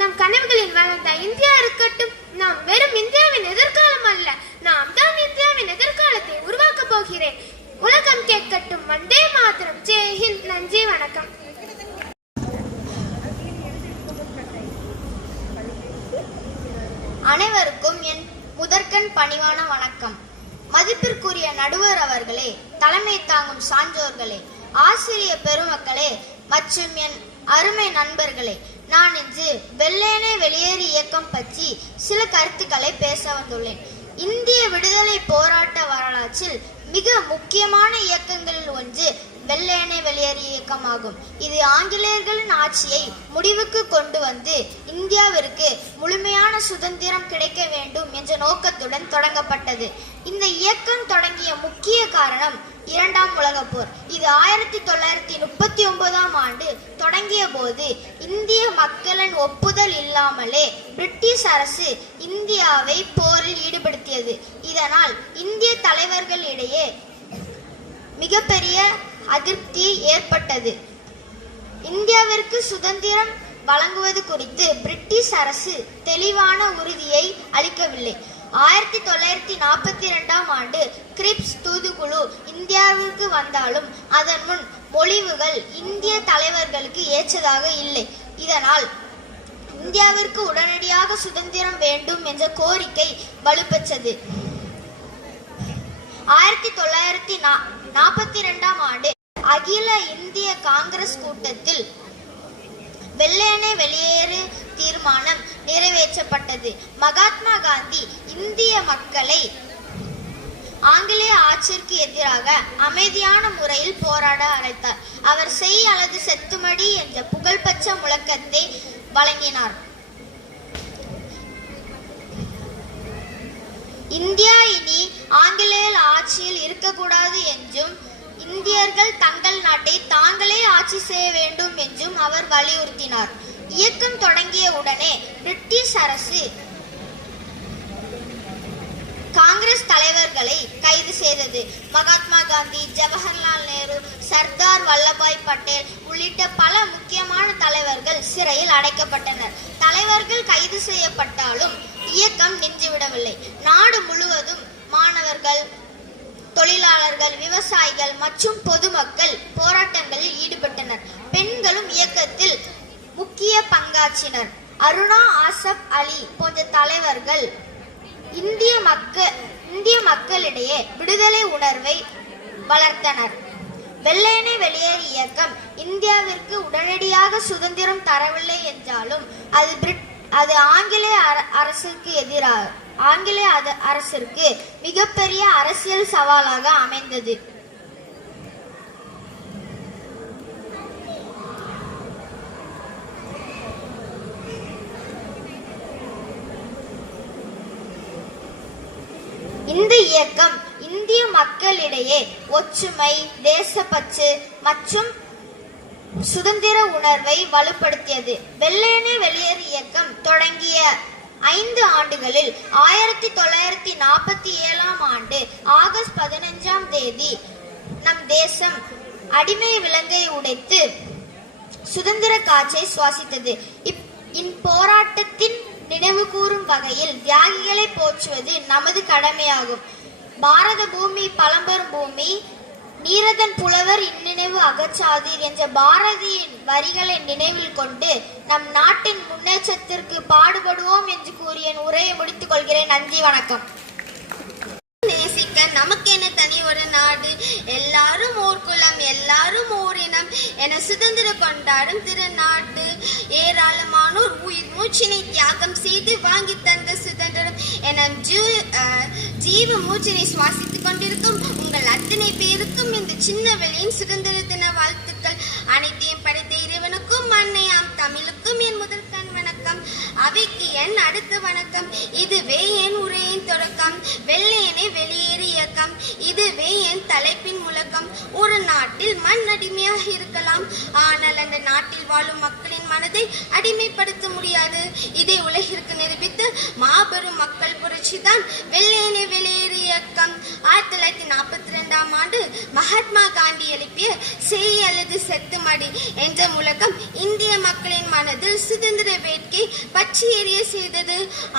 நம் கனவுகளில் வளர்ந்த இந்தியா இருக்கட்டும். நாம் வெறும் இந்தியாவின் எதிர்காலம் அல்ல, நாம் தான் இந்தியாவின் எதிர்காலத்தை உருவாக்க போகிறேன். உலகம் கேட்கட்டும், வந்தே மாதரம். ஜெய் ஹிந்த். நன்றி, வணக்கம். அனைவருக்கும் என் முதற்கண் பணிவான வணக்கம். மதிப்பிற்குரிய நடுவர் அவர்களே, தலைமை தாங்கும் சான்றோர்களே, ஆசிரிய பெருமக்களே மற்றும் என் அருமை நண்பர்களே, நான் இன்று வெள்ளையனே வெளியேறு இயக்கம் பற்றி சில கருத்துக்களை பேச வந்துள்ளேன். இந்திய விடுதலை போராட்ட வரலாற்றில் மிக முக்கியமான இயக்கங்களில் ஒன்று வெள்ளையனே வெளியேறு இயக்கமாகும். இது ஆங்கிலேயர்களின் ஆட்சியை முடிவுக்கு கொண்டு வந்து இந்தியாவிற்கு முழுமையான சுதந்திரம் கிடைக்க வேண்டும் என்ற நோக்கத்துடன் தொடங்கப்பட்டது. இந்த இயக்கம் தொடங்கிய முக்கிய காரணம் இரண்டாம் உலகப் போர். இது 1939ஆம் ஆண்டு தொடங்கிய போது இந்திய மக்களின் ஒப்புதல் இல்லாமலே பிரிட்டிஷ் அரசு இந்தியாவை போரில் ஈடுபடுத்தியது. இதனால் இந்திய தலைவர்களிடையே மிகப்பெரிய அதிருப்தி ஏற்பட்டது. இந்தியாவிற்கு சுதந்திரம் வழங்குவது குறித்து பிரிட்டிஷ் அரசு தெளிவான உறுதியை அளிக்கவில்லை. 1942ஆம் ஆண்டு கிரிப்ஸ் தூதுக்குழு இந்தியாவிற்கு வந்தாலும் அதன் முன் மொழிவுகள் இந்திய தலைவர்களுக்கு ஏற்றதாக இல்லை. இதனால் இந்தியாவிற்கு உடனடியாக சுதந்திரம் வேண்டும் என்ற கோரிக்கை வலுப்பெற்றது. 1942ஆம் ஆண்டு அகில இந்திய காங்கிரஸ் கூட்டத்தில் வெள்ளையனே வெளியேறு தீர்மானம் நிறைவேற்றப்பட்டது. மகாத்மா காந்தி இந்திய மக்களை ஆங்கிலேய ஆட்சிக்கு எதிராக அமைதியான முறையில் போராட அழைத்தார். அவர் செய் அல்லது செத்துமடி என்ற புகழ்பெற்ற முழக்கத்தை வழங்கினார். இந்தியா இனி ஆங்கிலேயர் ஆட்சியில் இருக்கக்கூடாது என்றும் இந்தியர்கள் தங்கள் நாட்டை தாங்களே ஆட்சி செய்ய வேண்டும் என்றும் அவர் வலியுறுத்தினார். இயக்கம் தொடங்கிய உடனே பிரிட்டிஷ் அரசு காங்கிரஸ் தலைவர்களை கைது செய்தது. மகாத்மா காந்தி, ஜவஹர்லால் நேரு, சர்தார் வல்லபாய் பட்டேல் உள்ளிட்ட பல முக்கியமான தலைவர்கள் சிறையில் அடைக்கப்பட்டனர். தலைவர்கள் கைது செய்யப்பட்டாலும் இயக்கம் நின்றுவிடவில்லை. நாடு முழுவதும் மாணவர்கள், தொழிலாளர்கள், விவசாயிகள் மற்றும் பொதுமக்கள் போராட்டங்களில் ஈடுபட்டனர். பெண்களும் இயக்கத்தில் முக்கிய பங்காற்றினர். அருணா ஆசப் அலி போன்ற தலைவர்கள் இந்திய மக்களிடையே விடுதலை உணர்வை வளர்த்தனர். வெள்ளையனே வெளியேறு இயக்கம் இந்தியாவிற்கு உடனடியாக சுதந்திரம் தரவில்லை என்றாலும் அது ஆங்கிலேய அரசிற்கு மிகப்பெரிய அரசியல் சவாலாக அமைந்தது. இந்த இயக்கம் இந்திய மக்களிடையே ஒற்றுமை, தேசப்பற்று மற்றும் சுதந்திர உணர்வை வலுப்படுத்தியது. வெள்ளையனே வெளியேறு இயக்கம் தொடங்கிய 5 ஆண்டுகளில் 1947 ஆண்டு ஆகஸ்ட் 15 நம் தேசம் அடிமை விலங்கை உடைத்து சுதந்திர காற்றை சுவாசித்தது. இப்போராட்டத்தின் நினைவு கூறும் வகையில் தியாகிகளை போற்றுவது நமது கடமையாகும். பாரத பூமி பழம்பெரும் பூமி, நீரதன் புலவர் இந்நினைவு அகற்றாதீர் என்ற பாரதியின் வரிகளை நினைவில் கொண்டு நம் நாட்டின் முன்னேற்றத்திற்கு பாடுபடுவோம் என்று கூறிய உரையை முடித்துக் கொள்கிறேன். நன்றி, வணக்கம். நேசிக்க நமக்கென தனி ஒரு நாடு, எல்லாரும் ஓர் குலம், எல்லாரும் ஓர் இனம் என சுதந்திரம் கொண்டாடும் திருநாட்டு. ஏராளமானோர் உயிர் மூச்சினை தியாகம் செய்து வாங்கி தந்த சுதந்திரம் என ஜீவ மூச்சினை சுவாசித்துக் கொண்டிருக்கும் உங்கள் அத்தனை பேருக்கும் இந்த சின்ன வெளியின் சுதந்திர தின வாழ்த்துக்கள். அனைத்தையும் படைத்த இறைவனுக்கும் அன்னையாம் தமிழுக்கும் என் முதற்கண் வணக்கம். அவைக்கு என் அடுத்த வணக்கம். இதுவே என் உரையின் தொடக்கம். வெள்ளையனே வெளியேறு இயக்கம் இதுவே என் தலைப்பின் முழக்கம். ஒரு நாட்டில் மண் அடிமையாக இருக்கலாம், ஆனால் அந்த நாட்டில் வாழும் மக்களின் மனதை அடிமைப்படுத்த முடியாது. இதை உலகிற்கு நிரூபித்த மாபெரும் மக்கள் புரட்சிதான் வெள்ளையனே வெளியேறு இயக்கம். 1942 ஆண்டு மகாத்மா காந்தி எழுப்பிய செய் அல்லது செத்து மடி என்ற முழக்கம் இந்திய மக்களின் மனதில் சுதந்திர வேட்கை பற்றி எரிய செய்தது.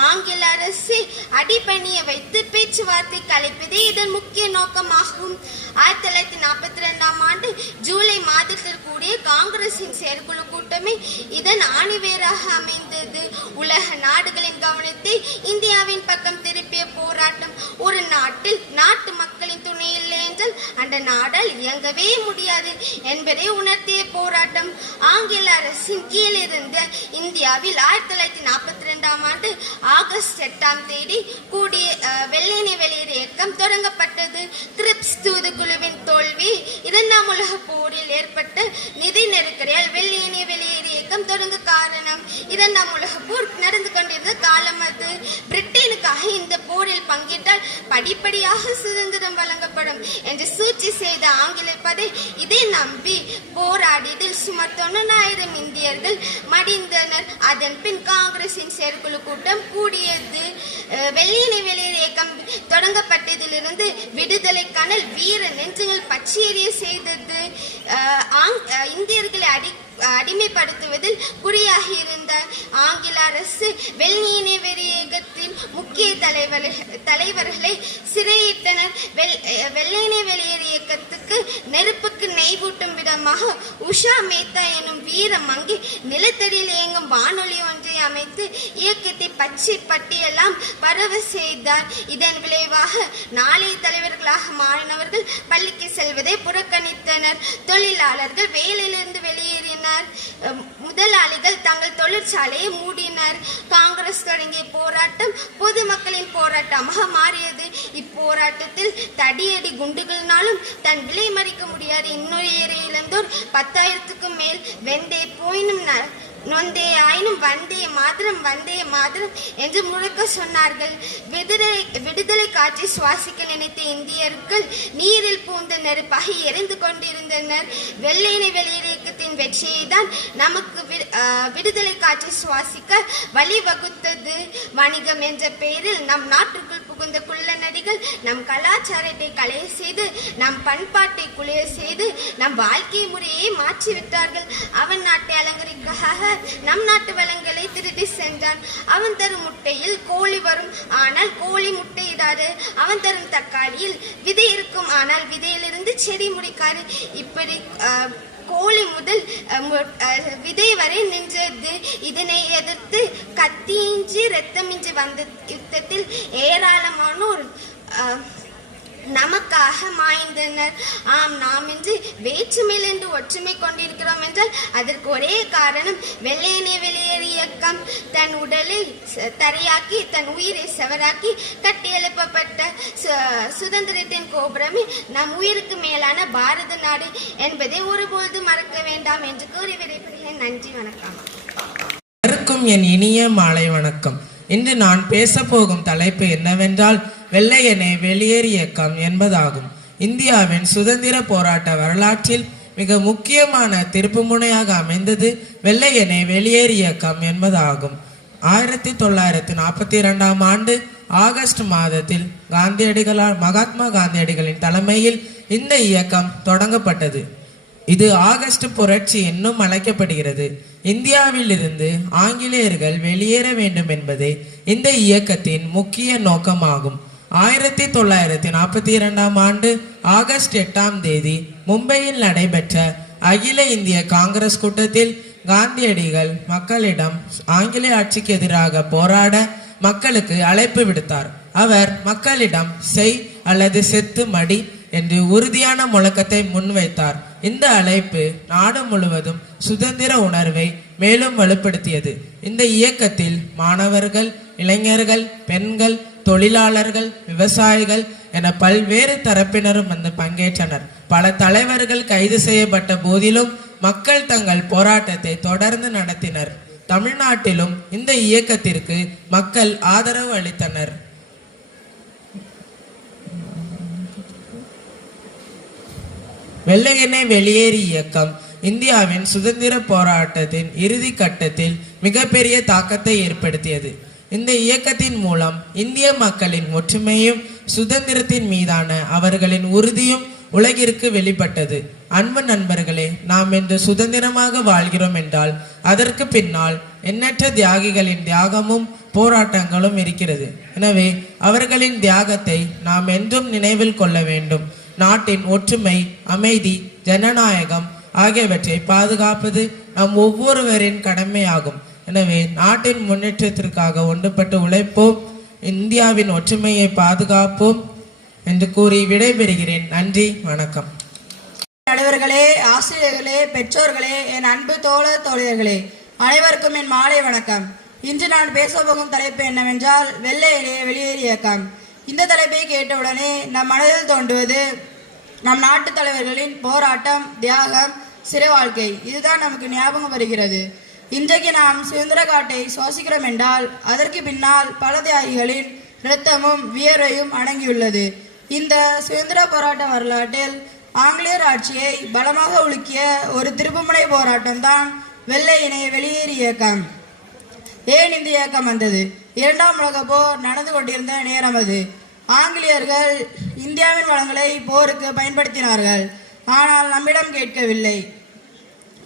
ஆங்கில அரசை அடிபணிய வைத்து பேச்சுவார்த்தை கலைப்பதே இதன் முக்கிய நோக்கமாகும். 1942 ஆண்டு ஜூலை மாதத்தில் கூடிய காங்கிரசின் செயற்குழு கூட்டமே இதன் ஆணிவேராக அமைந்தது. உலக நாடுகளின் கவனத்தை இந்தியாவின் பக்கம் திருப்பிய போராட்டம். ஒரு நாட்டில் நாட்டு மக்களின் துணை இல்லை என்றால் அந்த நாடால் இயங்கவே முடியாது என்பதை உணர்த்திய போராட்டம். ஆங்கில அரசின் கீழ் இருந்த இந்தியாவில் 1942 ஆண்டு ஆகஸ்ட் 8 கூடிய வெள்ளையனே வெளியேறு இயக்கம் தொடங்கப்பட்டது. கிரிப்ஸ் தூதுக்குழுவின் தோல்வி, 2ஆம் உலக போரில் ஏற்பட்ட நிதி நெருக்கடியால் வெள்ளையனே வெளியேறு இயக்கம் தொடங்க காரணம். 2ஆம் உலக போர் நடந்து கொண்டிருந்த காலம் அது. பிரிட்டனுக்காக இந்த போரில் பங்கிட்டால் படிப்படியாக சுதந்திரம் வழங்கப்படும் என்று சூழ்ச்சி செய்த ஆங்கில படை இதை நம்பி போராடியதில் சுமார் 90,000 இந்தியர்கள் மடிந்தனர். அதன் பின் காங்கிரசின் செயற்குழு கூட்டம் கூடியது. வெள்ளையனே வெளியேறு இயக்கம் தொடங்கப்பட்டதிலிருந்து விடுதலை கனல் வீர நெஞ்சுகள் பற்றி எரிய செய்தது. இந்தியர்களை அடிமைப்படுத்துவதில் குறியாக இருந்த ஆங்கில அரசு வெள்ளையனே வெளியேறு இயக்கத்தின் முக்கிய தலைவர்களை சிறையிட்டனர். வெள்ளையனே வெளியேறு இயக்கத்துக்கு நெருப்புக்கு நெய்வூட்டும் விதமாக உஷா மேத்தா எனும் வீர மங்கி நிலத்தடியில் இயங்கும் வானொலி ஒன்றை அமைத்து இயக்கத்தை பச்சை பட்டியெல்லாம் பரவ செய்தார். இதன் விளைவாக நாளைய தலைவர்களாக மாறினவர்கள் பள்ளிக்கு செல்வதை புறக்கணித்தனர். தொழிலாளர்கள் வேலையிலிருந்து வெளியேறினர். முதலாளிகள் தங்கள் தொழிற்சாலையை மூடினர். காங்கிரஸ் தொடங்கிய போராட்டம் பொதுமக்களின் போராட்டமாக மாறியது. இப்போராட்டத்தில் தடியடி குண்டுகளினாலும் தன் விலை மறிக்க முடியாது. இன்னொரு ஏரை இழந்தோர் 10,000க்கும் மேல் வெந்தே போயினும் நொந்தே ஆயினும் வந்தே மாத்திரம் என்று முழக்க சொன்னார்கள். விடுதலை காற்றை சுவாசிக்க நினைத்த இந்தியர்கள் நீரில் பூந்த நெருப்பாக எரிந்து கொண்டிருந்தனர். வெள்ளையனே வெளியேறு இயக்கத்தின் வெற்றியை தான் நமக்கு விடுதலை காற்றை சுவாசிக்க வழிவகுத்தது. வணிகம் என்ற பெயரில் நம் நாட்டுக்குள் புகுந்த குள்ள நடிகள் நம் கலாச்சாரத்தை களைய செய்து, நம் பண்பாட்டை குலைய செய்து, நம் வாழ்க்கை முறையை மாற்றிவிட்டார்கள். அவன் நாட்டை அலங்கரிக்காக நம் நாட்டு வளங்களை திருடி சென்றான். அவன் தரும் முட்டையில் கோழி வரும், ஆனால் கோழி முட்டையிடாது. அவன் தரும் தக்காளியில் விதை இருக்கும், ஆனால் விதையிலிருந்து செடி முடிக்காது. இப்படி கோழி முதல் விதை வரை நின்றது. இதனை எதிர்த்து கத்தியின்றி ரத்தமின்றி வந்த யுத்தத்தில் ஏராளமானோர் நமக்காக மாய்ந்தனர். ஆம், நாம் இன்று வேற்றுமையில் என்று ஒற்றுமை கொண்டிருக்கிறோம் என்றால் அதற்கு ஒரே காரணம் வெள்ளையனே வெளியேறு இயக்கம். தன் உடலை தரையாக்கி தன் உயிரை செவராக்கி கட்டியெழுப்பப்பட்ட சுதந்திரத்தின் கோபுரமே நம் உயிருக்கு மேலான பாரத நாடு என்பதை ஒருபொழுது மறக்க வேண்டாம் என்று கூறி விடைபெறுகிறேன். நன்றி, வணக்கம். அனைவருக்கும் என் இனிய மாலை வணக்கம். இன்று நான் பேச போகும் தலைப்பு என்னவென்றால் வெள்ளையனே வெளியேறு இயக்கம் என்பதாகும். இந்தியாவின் சுதந்திர போராட்ட வரலாற்றில் மிக முக்கியமான திருப்புமுனையாக அமைந்தது வெள்ளையனே வெளியேறு இயக்கம் என்பதாகும். 1942 ஆண்டு ஆகஸ்ட் மாதத்தில் மகாத்மா காந்தியடிகளின் தலைமையில் இந்த இயக்கம் தொடங்கப்பட்டது. இது ஆகஸ்ட் புரட்சி என்னும் அழைக்கப்படுகிறது. இந்தியாவில் இருந்து ஆங்கிலேயர்கள் வெளியேற வேண்டும் என்பதே இந்த இயக்கத்தின் முக்கிய நோக்கமாகும். 1942 ஆண்டு ஆகஸ்ட் 8 மும்பையில் நடைபெற்ற அகில இந்திய காங்கிரஸ் கூட்டத்தில் காந்தியடிகள் மக்களிடம் ஆங்கிலேய ஆட்சிக்கு எதிராக போராட மக்களுக்கு அழைப்பு விடுத்தார். அவர் மக்களிடம் செய் அல்லது செத்து மடி என்று உறுதியான முழக்கத்தை முன்வைத்தார். இந்த அழைப்பு நாடு முழுவதும் சுதந்திர உணர்வை மேலும் வலுப்படுத்தியது. இந்த இயக்கத்தில் மாணவர்கள், இளைஞர்கள், பெண்கள், தொழிலாளர்கள், விவசாயிகள் என பல்வேறு தரப்பினரும் வந்து பங்கேற்றனர். பல தலைவர்கள் கைது செய்யப்பட்ட போதிலும் மக்கள் தங்கள் போராட்டத்தை தொடர்ந்து நடத்தினர். தமிழ்நாட்டிலும் இந்த இயக்கத்திற்கு மக்கள் ஆதரவு அளித்தனர். வெள்ளையனே வெளியேறு இயக்கம் இந்தியாவின் சுதந்திர போராட்டத்தின் இறுதி கட்டத்தில் மிகப்பெரிய தாக்கத்தை ஏற்படுத்தியது. இந்த இயக்கத்தின் மூலம் இந்திய மக்களின் ஒற்றுமையும் சுதந்திரத்தின் மீதான அவர்களின் உறுதியும் உலகிற்கு வெளிப்பட்டது. அன்பு நண்பர்களே, நாம் இன்று சுதந்திரமாக வாழ்கிறோம் என்றால் அதற்கு பின்னால் எண்ணற்ற தியாகிகளின் தியாகமும் போராட்டங்களும் இருக்கிறது. எனவே அவர்களின் தியாகத்தை நாம் என்றும் நினைவில் கொள்ள வேண்டும். நாட்டின் ஒற்றுமை, அமைதி, ஜனநாயகம் ஆகியவற்றை பாதுகாப்பது நம் ஒவ்வொருவரின் கடமையாகும். எனவே நாட்டின் முன்னேற்றத்திற்காக ஒன்றுபட்டு உழைப்போம், இந்தியாவின் ஒற்றுமையை பாதுகாப்போம் என்று கூறி விடைபெறுகிறேன். நன்றி, வணக்கம். நடுவர்களே, ஆசிரியர்களே, பெற்றோர்களே, என் அன்பு தோழர் தோழியர்களே, அனைவருக்கும் என் மாலை வணக்கம். இன்று நான் பேச போகும் தலைப்பு என்னவென்றால் வெள்ளையனே வெளியேறு இயக்கம். இந்த தலைப்பை கேட்டவுடனே நம் மனதில் தோன்றுவது நம் நாட்டு தலைவர்களின் போராட்டம், தியாகம், சிறை வாழ்க்கை. இதுதான் நமக்கு ஞாபகம் வருகிறது. இன்றைக்கு நாம் சுதந்திர காட்டை சுவாசிக்கிறோம் என்றால் அதற்கு பின்னால் பல தியாகிகளின் இரத்தமும் வியர்வையும் அடங்கியுள்ளது. இந்த சுதந்திர போராட்ட வரலாற்றில் ஆங்கிலேயர் ஆட்சியை பலமாக உலுக்கிய ஒரு திருப்புமுனை போராட்டம் தான் வெள்ளையனே வெளியேறு இயக்கம். ஏன் இந்த இயக்கம் வந்தது? 2ஆம் உலக போர் நடந்து கொண்டிருந்த நேரம் அது. ஆங்கிலேயர்கள் இந்தியாவின் வளங்களை போருக்கு பயன்படுத்தினார்கள். ஆனால் நம்மிடம் கேட்கவில்லை.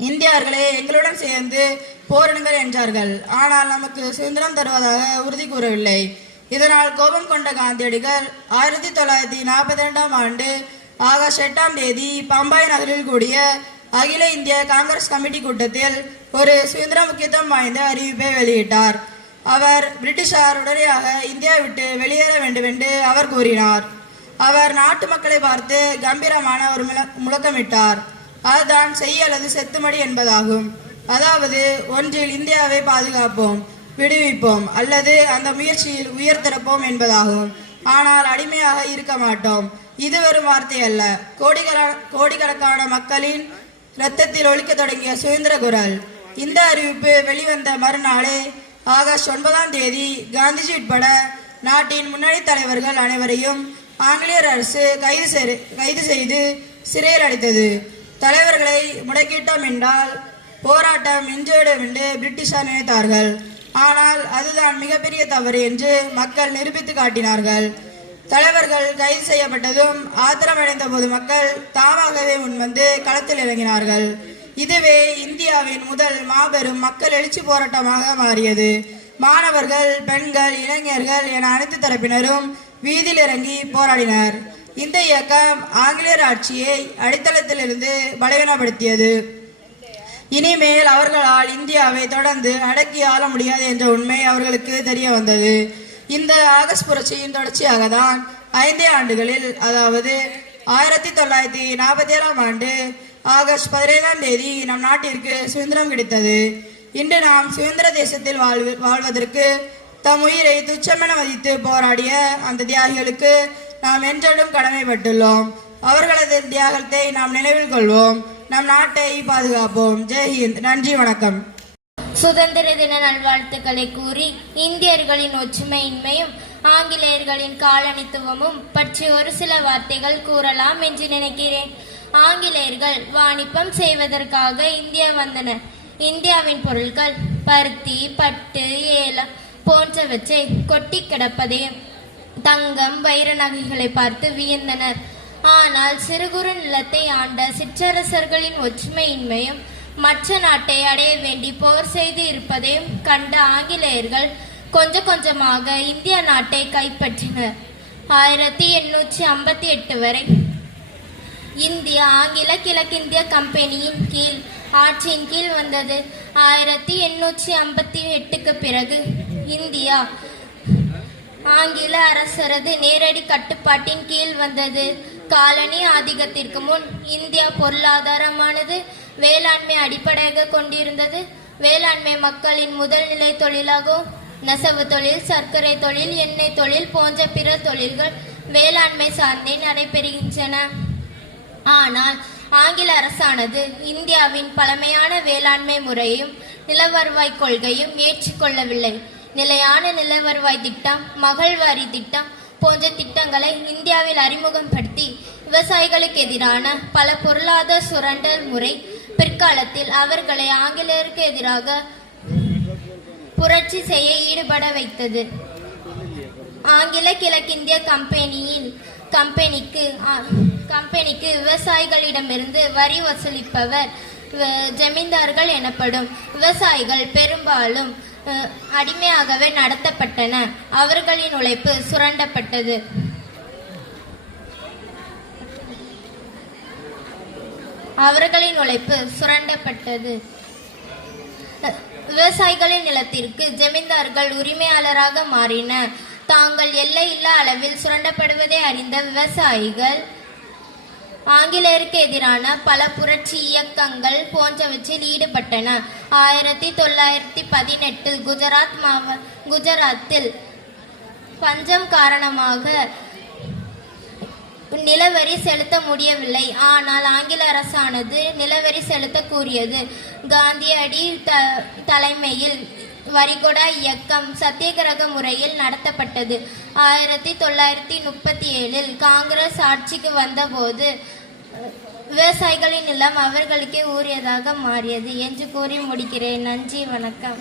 இந்தியர்களே எங்களுடன் சேர்ந்து போரிடுங்கள் என்றார்கள். ஆனால் நமக்கு சுதந்திரம் தருவதாக உறுதி கூறவில்லை. இதனால் கோபம் கொண்ட காந்தியடிகள் 1942 ஆண்டு ஆகஸ்ட் 8 பம்பாய் நகரில் கூடிய அகில இந்திய காங்கிரஸ் கமிட்டி கூட்டத்தில் ஒரு சுதந்திர முக்கியத்துவம் வாய்ந்த அறிவிப்பை வெளியிட்டார். அவர் பிரிட்டிஷார் உடனடியாக இந்தியா விட்டு வெளியேற வேண்டும் என்று அவர் கூறினார். அவர் நாட்டு மக்களை பார்த்து கம்பீரமான ஒரு முழக்கமிட்டார். அதுதான் செய் அல்லது செத்துமடி என்பதாகும். அதாவது, ஒன்றில் இந்தியாவை பாதுகாப்போம், விடுவிப்போம், அல்லது அந்த முயற்சியில் உயர் திறப்போம் என்பதாகும். ஆனால் அடிமையாக இருக்க மாட்டோம். இது வெறும் வார்த்தை அல்ல, கோடிக்கணக்கான மக்களின் இரத்தத்தில் ஒலிக்க தொடங்கிய சுதந்திர குரல். இந்த அறிவிப்பு வெளிவந்த மறுநாளே ஆகஸ்ட் 9 காந்திஜி உட்பட நாட்டின் முன்னணி தலைவர்கள் அனைவரையும் ஆங்கிலேயர் அரசு கைது செய்து சிறையில் அடைத்தது. தலைவர்களை முடக்கிட்டோம் என்றால் போராட்டம் இன்றோடும் என்று பிரிட்டிஷார் நினைத்தார்கள். ஆனால் அதுதான் மிகப்பெரிய தவறு என்று மக்கள் நிரூபித்து காட்டினார்கள். தலைவர்கள் கைது செய்யப்பட்டதும் ஆத்திரமடைந்த பொதுமக்கள் தாமாகவே முன்வந்து களத்தில் இறங்கினார்கள். இதுவே இந்தியாவின் முதல் மாபெரும் மக்கள் எழுச்சி போராட்டமாக மாறியது. மாணவர்கள், பெண்கள், இளைஞர்கள் என அனைத்து தரப்பினரும் வீதியில் இறங்கி போராடினர். இந்த இயக்கம் ஆங்கிலேயர் ஆட்சியை அடித்தளத்திலிருந்து பலவீனப்படுத்தியது. இனிமேல் அவர்களால் இந்தியாவை தொடர்ந்து அடக்கி ஆள முடியாது என்ற உண்மை அவர்களுக்கு தெரிய வந்தது. இந்த ஆகஸ்ட் புரட்சியின் தொடர்ச்சியாக தான் 5 ஆண்டுகளில், அதாவது 1947ஆம் ஆண்டு ஆகஸ்ட் 15ஆம் தேதி நம் நாட்டிற்கு சுதந்திரம் கிடைத்தது. இன்று நாம் சுதந்திர தேசத்தில் வாழ்வதற்கு தம் உயிரை துச்சமென மதித்து போராடிய அந்த தியாகிகளுக்கு நாம் என்றும் கடமைப்பட்டுள்ளோம். அவர்களது தியாகத்தை நாம் நினைவில் கொள்வோம். நம் நாட்டை பாதுகாப்போம். ஜெய்ஹிந்த். நன்றி, வணக்கம். சுதந்திர தின நல்வாழ்த்துக்களை கூறி இந்தியர்களின் ஒற்றுமையின்மையும் ஆங்கிலேயர்களின் காலனித்துவமும் பற்றி ஒரு சில வார்த்தைகள் கூறலாம் என்று நினைக்கிறேன். ஆங்கிலேயர்கள் வாணிபம் செய்வதற்காக இந்தியா வந்தனர். இந்தியாவின் பொருட்கள் பருத்தி, பட்டு, ஏலம் போன்றவற்றை கொட்டி கிடப்பதையும் தங்கம், வைர நகைகளை பார்த்து வியந்தனர். ஆனால் சிறு குறு நிலத்தை ஆண்ட சிற்றரசர்களின் ஒற்றுமையின்மையும் மற்ற நாட்டை அடைய வேண்டி போர் செய்து இருப்பதையும் கண்ட ஆங்கிலேயர்கள் கொஞ்சம் கொஞ்சமாக இந்திய நாட்டை கைப்பற்றினர். 1858 வரை இந்தியா ஆங்கில கிழக்கிந்திய கம்பெனியின் கீழ் ஆட்சியின் கீழ் வந்தது. 1858க்கு பிறகு இந்தியா ஆங்கில அரசரது நேரடி கட்டுப்பாட்டின் கீழ் வந்தது. காலனி ஆதிக்கத்திற்கு முன் இந்தியா பொருளாதாரமானது வேளாண்மை அடிப்படையாக கொண்டிருந்தது. வேளாண்மை மக்களின் முதல் நிலை தொழிலாகும். நெசவு தொழில், சர்க்கரை தொழில், எண்ணெய் தொழில் போன்ற பிற தொழில்கள் வேளாண்மை சார்ந்தே நடைபெறுகின்றன. ஆனால் ஆங்கில அரசானது இந்தியாவின் பழமையான வேளாண்மை முறையும் நிலவருவாய் கொள்கையும் ஏற்றுக்கொள்ளவில்லை. நிலையான நிலவருவாய் திட்டம், மகள்வாரி திட்டம் போன்ற திட்டங்களை இந்தியாவில் அறிமுகப்படுத்தி விவசாயிகளுக்கு எதிரான பல பொருளாதார சுரண்டல் முறை பிற்காலத்தில் அவர்களை ஆங்கிலேயருக்கு எதிராக புரட்சி செய்ய ஈடுபட வைத்தது. ஆங்கில கிழக்கிந்திய கம்பெனிக்கு விவசாயிகளிடமிருந்து வரி வசூலிப்பவர் ஜமீன்தார்கள் எனப்படும். விவசாயிகள் பெரும்பாலும் அடிமையாகவே நடத்தப்பட்டன. அவர்களின் உழைப்பு சுரண்டப்பட்டது. விவசாயிகளின் நிலத்திற்கு ஜமீன்தார்கள் உரிமையாளராக மாறினர். தாங்கள் எல்லையில்லா அளவில் சுரண்டப்படுவதை அறிந்த விவசாயிகள் ஆங்கிலேயருக்கு எதிரான பல புரட்சி இயக்கங்கள் போன்றவற்றில் ஈடுபட்டன. 1918 குஜராத்தில் பஞ்சம் காரணமாக நிலவரி செலுத்த முடியவில்லை. ஆனால் ஆங்கில அரசானது நிலவரி செலுத்த கூறியது. காந்தியடி தலைமையில் வரிகொடா இயக்கம் சத்தியகிரக முறையில் நடத்தப்பட்டது. 1937 காங்கிரஸ் ஆட்சிக்கு வந்தபோது விவசாயிகளின் நிலம் அவர்களுக்கே உரியதாக மாறியது என்று கூறி முடிக்கிறேன். நன்றி, வணக்கம்.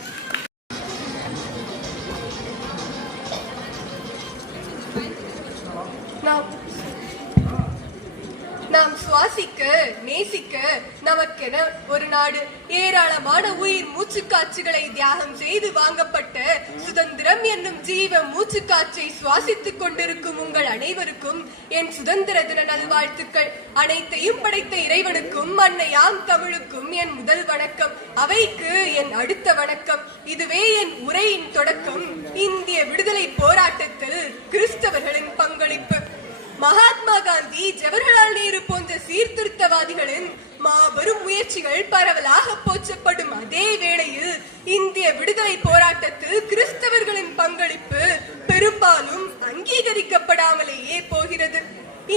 நாம் சுவாசிக்க, நேசிக்க நமக்கென ஒரு நாடு, ஏராளமான உயிர் மூச்சுக்காட்சிகளை தியாகம் செய்து வாங்கப்பட்ட சுதந்திரம் என்னும் ஜீவ மூச்சுக்காற்றை சுவாசித்துக் கொண்டிருக்கும் உங்கள் அனைவருக்கும் என் சுதந்திர தின நல்வாழ்த்துக்கள். அனைத்தையும் படைத்த இறைவனுக்கும் அன்னையாம் தமிழுக்கும் என் முதல் வணக்கம். அவைக்கு என் அடுத்த வணக்கம். இதுவே என் உரையின் தொடக்கம். இந்திய விடுதலை போராட்டத்தில் கிறிஸ்தவர்களின் பங்களிப்பு. மகாத்மா காந்தி, ஜவஹர்லால் நேரு போன்ற சீர்திருத்தவாதிகளின் மாபெரும் முயற்சிகள் பரவலாக போற்றப்படும் அதே வேளையில் இந்திய விடுதலை போராட்டத்தில் கிறிஸ்தவர்களின் பங்களிப்பு பெரும்பாலும் அங்கீகரிக்கப்படாமலேயே போகிறது.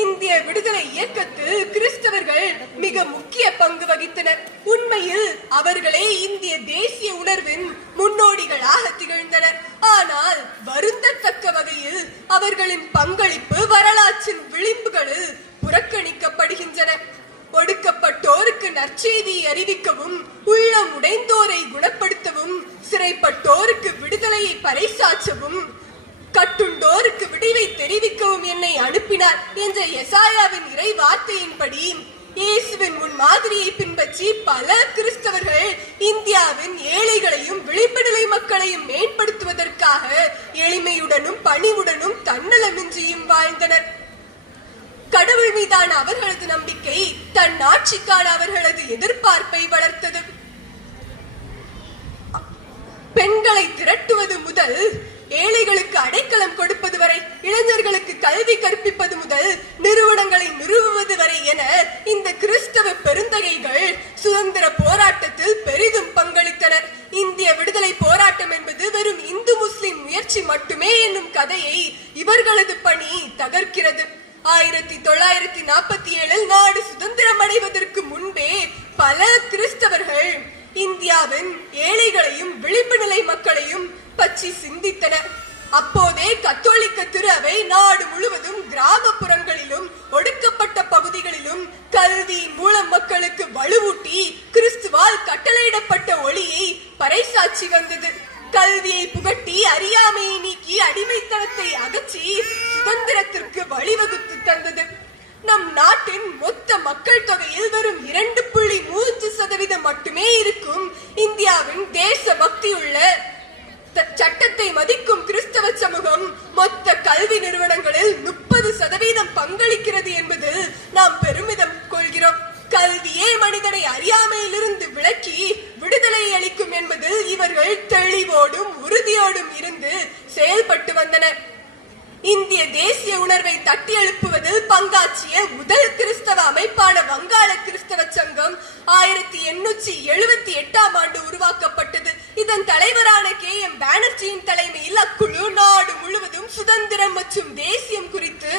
இந்திய விடுதலை இயக்கத்தில் கிறிஸ்தவர்கள் மிக முக்கிய பங்கு வகித்தனர். உண்மையில் அவர்களே இந்திய தேசிய உணர்வின் முன்னோடிகளாக திகழ்ந்தனர். ஆனால் வருந்தத்தக்க வகையில் அவர்களின் பங்களிப்பு வரலாற்றின் விளிம்புகளில் புறக்கணிக்கப்படுகின்றன. ஒடுக்கப்பட்டோருக்கு நற்செய்தியை அறிவிக்கவும், உள்ளம் உடைந்தோரை குணப்படுத்தவும், சிறைப்பட்டோருக்கு விடுதலையை பறைசாற்றவும், கட்டுண்டோருக்கு விடிவை தெரிவிக்கவும் என்னை அனுப்பினார் என்ற எசாயாவின் இறை வார்த்தையின்படி இயேசுவின் முன் மாதிரியை பின்பற்றி பல கிறிஸ்தவர்கள் இந்தியாவின் ஏழைகளையும் விளிம்பு நிலை மக்களையும் மேம்படுத்துவதற்காக எளிமையுடனும் பணிவுடனும் தன்னலமின்றியும் வாழ்ந்தனர். கடவுள் மீதான அவர்களது நம்பிக்கை தன் ஆட்சிக்கான அவர்களது எதிர்பார்ப்பை வளர்த்தது. பெண்களை திரட்டுவது முதல் ஏழைகளுக்கு அடைக்கலம் கொடுப்பது வரை, இளைஞர்களுக்கு கல்வி கற்பிப்பது முதல் நிறுவனங்களை நிறுவுவது வரை என இந்த கிறிஸ்தவ பெருந்தகைகள் சுதந்திர போராட்டத்தில் பெரிதும் பங்களித்தனர். இந்திய விடுதலை போராட்டம் என்பது வெறும் இந்து முஸ்லிம் முயற்சி மட்டுமே என்னும் கதையை இவர்களது பணி தகர்க்கிறது. 1947 நாடு சுதந்திரம் அடைவதற்கு முன்பே பல கிறிஸ்தவர்கள் இந்தியாவின் ஏழைகளையும் விளிம்பு நிலை மக்களையும் பற்றி சிந்தித்தனர். அப்போதே கத்தோலிக்க திரு அவை நாடு முழுவதும் கிராமப்புறங்களிலும் ஒடுக்கப்பட்ட பகுதிகளிலும் கல்வி மூலம் மக்களுக்கு வலுவூட்டி கிறிஸ்துவால் கட்டளையிடப்பட்ட ஒளியை பறைசாற்றி வந்தது. கல்வியை புகட்டி அறியாமையை நீக்கி அடிமைத்தனத்தை அகற்றி சுதந்திரத்திற்கு வழிவகுத்து தந்தது. நம் நாட்டின் மொத்த மக்கள் தொகையில் வெறும் 2.3% மட்டுமே இருக்கும் இந்தியாவின் தேச பக்தியுள்ள சட்டத்தை மதிக்கும் கிறிஸ்தவ சமூகம் மொத்த கல்வி நிறுவனங்களில் 30% பங்களிக்கிறது என்பதில் நாம் பெருமிதம் கொள்கிறோம். கல்வியே மனிதனை அறியாமையிலிருந்து விலக்கி விடுதலை அளிக்கும் என்பதில் இவர்கள் தெளிவோடும் உறுதியோடும் இருந்து செயல்பட்டு வந்தனர். இந்திய தேசிய உணர்வை தட்டி எழுப்புவதில் பங்காற்றிய முதல் கிறிஸ்தவ அமைப்பான வங்காள கிறிஸ்தவ சங்கம் 1878 உருவாக்கப்பட்டது. இதன் தலைவரான KM பானர்ஜியின் தலைமையில் அக்குழு நாடு முழுவதும் சுதந்திரம் மற்றும் தேசியம் குறித்து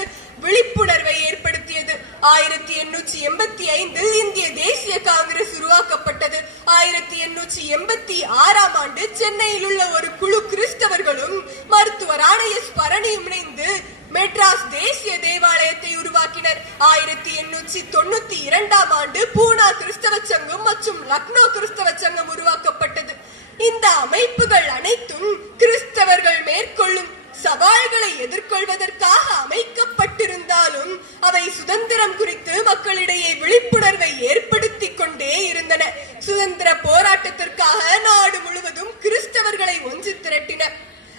விழிப்புணர்வை ஏற்படுத்தியது. 1885 இந்திய தேசிய காங்கிரஸ் உருவாக்கப்பட்டது. 1886 சென்னையில் உள்ள ஒரு குழு கிறிஸ்தவர்களும் மருத்துவரான S. பரணியும் இணைந்து மெட்ராஸ் தேசிய தேவாலயத்தை உருவாக்கினர். 1892 பூனா கிறிஸ்தவ சங்கம் மற்றும் லக்னோ கிறிஸ்தவ சங்கம் உருவாக்கப்பட்டது. இந்த அமைப்புகள் அனைத்தும் கிறிஸ்தவர்கள் மேற்கொள்ளும் சவால்களை எதிர்கொள்வதற்காக அமைக்கப்பட்டிருந்தாலும் அவை சுதந்திரம் குறித்து மக்களிடையே விழிப்புணர்வை ஏற்படுத்தி கொண்டே இருந்தன. சுதந்திர போராட்டத்திற்காக நாடு முழுவதும் கிறிஸ்தவர்களை ஒன்று திரட்டின.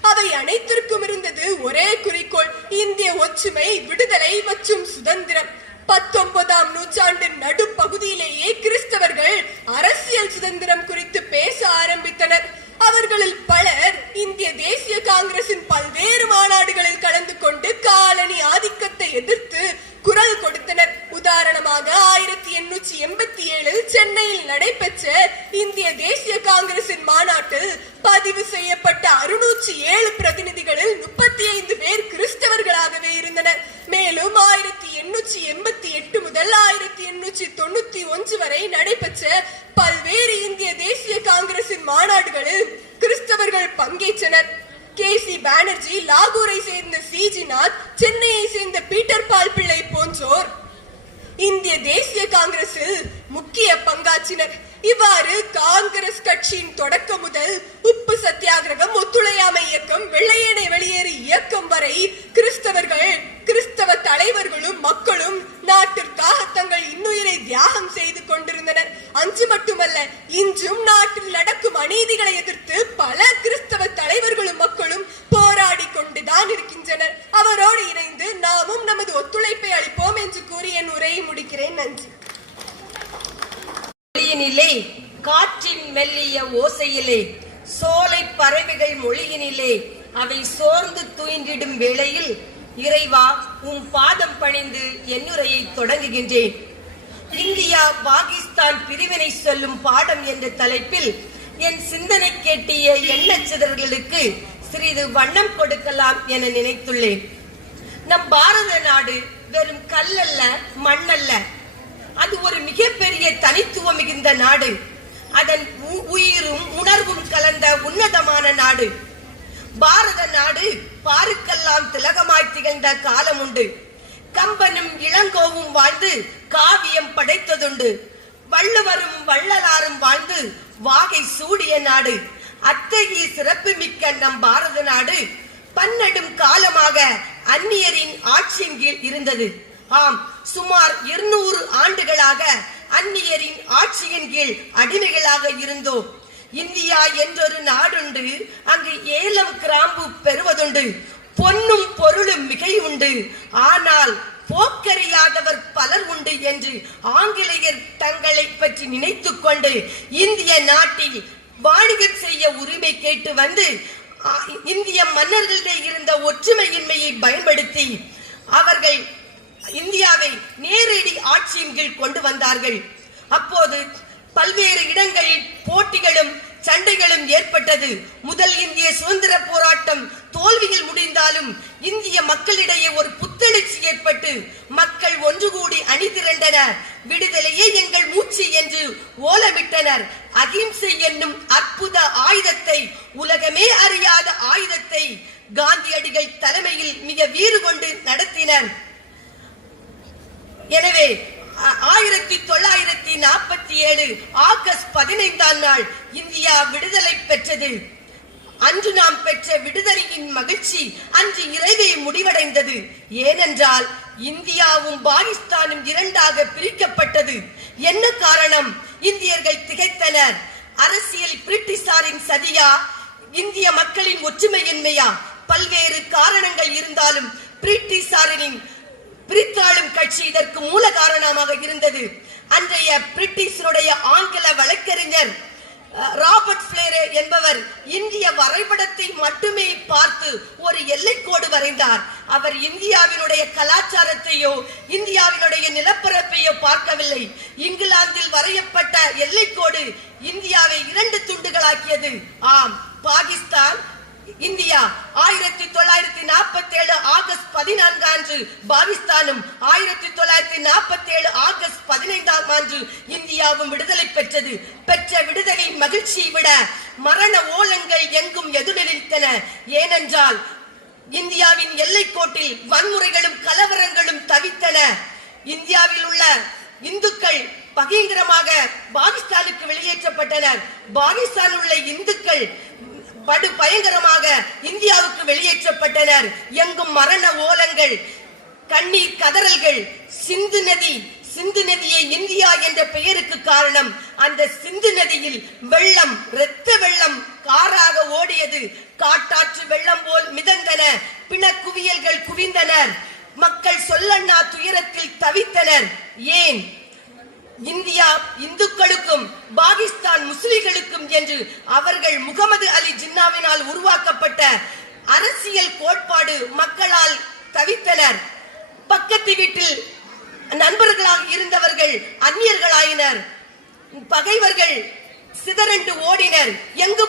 அவை அனைத்திற்கும் இருந்தது ஒரே குறிக்கோள்: இந்திய ஒற்றுமை, விடுதலை மற்றும் சுதந்திரம். 19ஆம் நூற்றாண்டின் நடுப்பகுதியிலேயே கிறிஸ்தவர்கள் அரசியல் சுதந்திரம் குறித்து பேச ஆரம்பித்தனர். அவர்களில் பலர் இந்திய தேசிய காங்கிரசின் பல்வேறு மாநாடுகளில் கலந்து கொண்டு காலனி ஆதிக்கத்தை எதிர்த்து குரல் கொடுத்தனர். உதாரணமாக 1887 சென்னையில் நடைபெற்ற இந்திய தேசிய காங்கிரசின் மாநாட்டில் பதிவு செய்யப்பட்ட 607 பிரதிநிதிகளில் 35 பேர் கிறிஸ்தவர்களாகவே இருந்தனர். மேலும் 1888 முதல் 1891 வரை நடைபெற்ற பல்வேறு இந்திய தேசிய காங்கிரசின் மாநாடுகளில் கிறிஸ்தவர்கள் பங்கேற்றனர். KC பானர்ஜி, லாகூரை சேர்ந்த CG நாத், சென்னையை சேர்ந்த பீட்டர் பால் பிள்ளை போன்றோர் இந்திய தேசிய காங்கிரசில் முக்கிய பங்காற்றினர். இவ்வாறு காங்கிரஸ் கட்சியின் தொடக்கம் முதல் உப்பு சத்தியாகிரகம், ஒத்துழையாமை இயக்கம், வெள்ளையனை வெளியேறு இயக்கம் வரை கிறிஸ்தவர்கள், கிறிஸ்தவ தலைவர்களும் மக்களும் நாட்டிற்காக தங்கள் இன்னுயிரை தியாகம் செய்து கொண்டிருந்தனர். அன்று மட்டுமல்ல, இன்றும் நாட்டில் நடக்கும் அநீதிகளை எதிர்த்து பல கிறிஸ்தவ தலைவர்களும் மக்களும் போராடி கொண்டுதான் இருக்கின்றனர். அவரோடு இணைந்து நாமும் நமது ஒத்துழைப்பை அளிப்போம் என்று கூறி என் உரையை முடிக்கிறேன். நன்றி. காற்றின் மெல்லிய ஓசையிலே, சோலை பறவைகள் மொழியினிலே அவை சோர்ந்து துயின்றிடும் வேளையில், இறைவா உம் பாதம் பணிந்து என்னுரையை தொடங்குகின்றேன். இந்தியா பாகிஸ்தான் பிரிவினை சொல்லும் பாடம் என்ற தலைப்பில் என் சிந்தனை கேட்டிய எண்ணச்சிதறல்களுக்கு சிறிது வண்ணம் கொடுக்கலாம் என நினைத்துள்ளேன். நம் பாரத நாடு வெறும் கல்லல்ல, மண்ணல்ல. அது ஒரு மிகப்பெரிய தனித்துவம் மிகுந்த நாடு. அதன் உயிரும் உணர்வும் கலந்த உன்னதமான நாடு. பாரத நாடு பாருக்கெல்லாம் திலகமாய் திகழ்ந்த காலம் உண்டு. கம்பனும் இளங்கோவும் வாழ்ந்து காவியம் படைத்ததுண்டு. வள்ளுவரும் வள்ளலாரும் வாழ்ந்து வாகை சூடிய நாடு. அத்தகைய சிறப்பு மிக்க நம் பாரத நாடு பன்னெடும் காலமாக அந்நியரின் ஆட்சியின் கீழ் இருந்தது. ஆம், சுமார் 200 ஆண்டுகளாக அந்நியரின் ஆட்சியின் கீழ் அடிமைகளாக இருந்தோம். இந்தியா என்றொரு நாடுண்டு, அங்கு ஏலம் கிராம்பு பெறுவதுண்டு. பொன்னும் பொருளும் மிகை உண்டு, ஆனால் போக்கறியாதவர் பலர் உண்டு என்று ஆங்கிலேயர் தங்களை பற்றி நினைத்துக் கொண்டு இந்திய நாட்டில் வாணிகம் செய்ய உரிமை கேட்டு வந்து இந்திய மன்னர்களிடையே இருந்த ஒற்றுமையின்மையை பயன்படுத்தி அவர்கள் இந்தியாவை நேரடி ஆட்சியின் கீழ் கொண்டு வந்தார்கள். அப்போது பல்வேறு இடங்களில் போட்டிகளும் சண்டைகளும் ஏற்பட்டது. முதல் இந்திய சுதந்திர போராட்டம் தோல்வியில் முடிந்தாலும் இந்திய மக்களிடையே ஒரு புத்தெழுச்சி ஏற்பட்டு மக்கள் ஒன்று கூடி அணி திரண்டனர். விடுதலையே எங்கள் மூச்சு என்று ஓலமிட்டனர். அகிம்சை என்னும் அற்புத ஆயுதத்தை, உலகமே அறியாத ஆயுதத்தை காந்தியடிகள் தலைமையில் மிக வீறு கொண்டு நடத்தினர். எனவே 1947 ஆகஸ்ட் 15ஆம் நாள் இந்தியா விடுதலை பெற்றது. அன்று நாம் பெற்ற விடுதலையின் மகிழ்ச்சி அன்று இரவே முடிவடைந்தது. ஏனென்றால் இந்தியாவும் பாகிஸ்தானும் இரண்டாக பிரிக்கப்பட்டது. என்ன காரணம்? இந்தியர்கள் திகைத்தனர். அரசியல் பிரிட்டிஷாரின் சதியா, இந்திய மக்களின் ஒற்றுமையின்மையா? பல்வேறு காரணங்கள் இருந்தாலும் பிரிட்டிஷாரின் பிரித்தாளும் கட்சி இதற்கு மூல காரணமாக இருந்தது. அன்றைய பிரிட்டிஷருடைய ஆங்கில வழக்கறிஞர் ராபர்ட் ஃபிளேரே என்பவர் இந்திய வரைபடத்தை மட்டுமே பார்த்து ஒரு எல்லைக்கோடு வரைந்தார். அவர் இந்தியாவினுடைய கலாச்சாரத்தையோ இந்தியாவினுடைய நிலப்பரப்பையோ பார்க்கவில்லை. இங்கிலாந்தில் வரையப்பட்ட எல்லைக்கோடு இந்தியாவை 2 துண்டுகளாக்கியது. ஆம், பாகிஸ்தான், இந்தியா. 1947 ஆகஸ்ட் 14 அன்று பாகிஸ்தானும் 1947 ஆகஸ்ட் 15ஆம் அன்று இந்தியாவும் விடுதலை பெற்றது. பெற்ற விடுதலை மகிழ்ச்சியை விட மரண ஓலங்கள் எங்கும் எதிரொலித்தன. ஏனென்றால் இந்தியாவின் எல்லைக்கோட்டில் வன்முறைகளும் கலவரங்களும் தவித்தன. இந்தியாவில் உள்ள இந்துக்கள் பகிரங்கமாக பாகிஸ்தானுக்கு வெளியேற்றப்பட்டனர். பாகிஸ்தானில் உள்ள இந்துக்கள் படு பயங்கரமாக இந்தியாவுக்கு வெளியேற்றப்பட்டனர். எங்கும் மரண ஓலங்கள், கண்ணீர் கதறல்கள். சிந்து நதியை இந்தியா என்ற பெயருக்கு காரணம் அந்த சிந்து நதியில் வெள்ளம், இரத்த வெள்ளம் காராக ஓடியது. காட்டாற்று வெள்ளம் போல் மிதந்தன. பிணக்குவியல்கள் குவிந்தனர். மக்கள் சொல்லண்ணா துயரத்தில் தவித்தனர். ஏன்? இந்தியா இந்துக்களுக்கும் பாகிஸ்தான் முஸ்லிம்களுக்கும் என்று அவர்கள் முகமது அலி ஜின்னாவினால் உருவாக்கப்பட்ட அரசியல் கோட்பாடு மக்களால் தவித்தனர். பக்கத்து வீட்டில் நண்பர்களாக இருந்தவர்கள் அந்நியர்களாயினர். பகைவர்கள் சிதறண்டு ஓடினர். எங்கு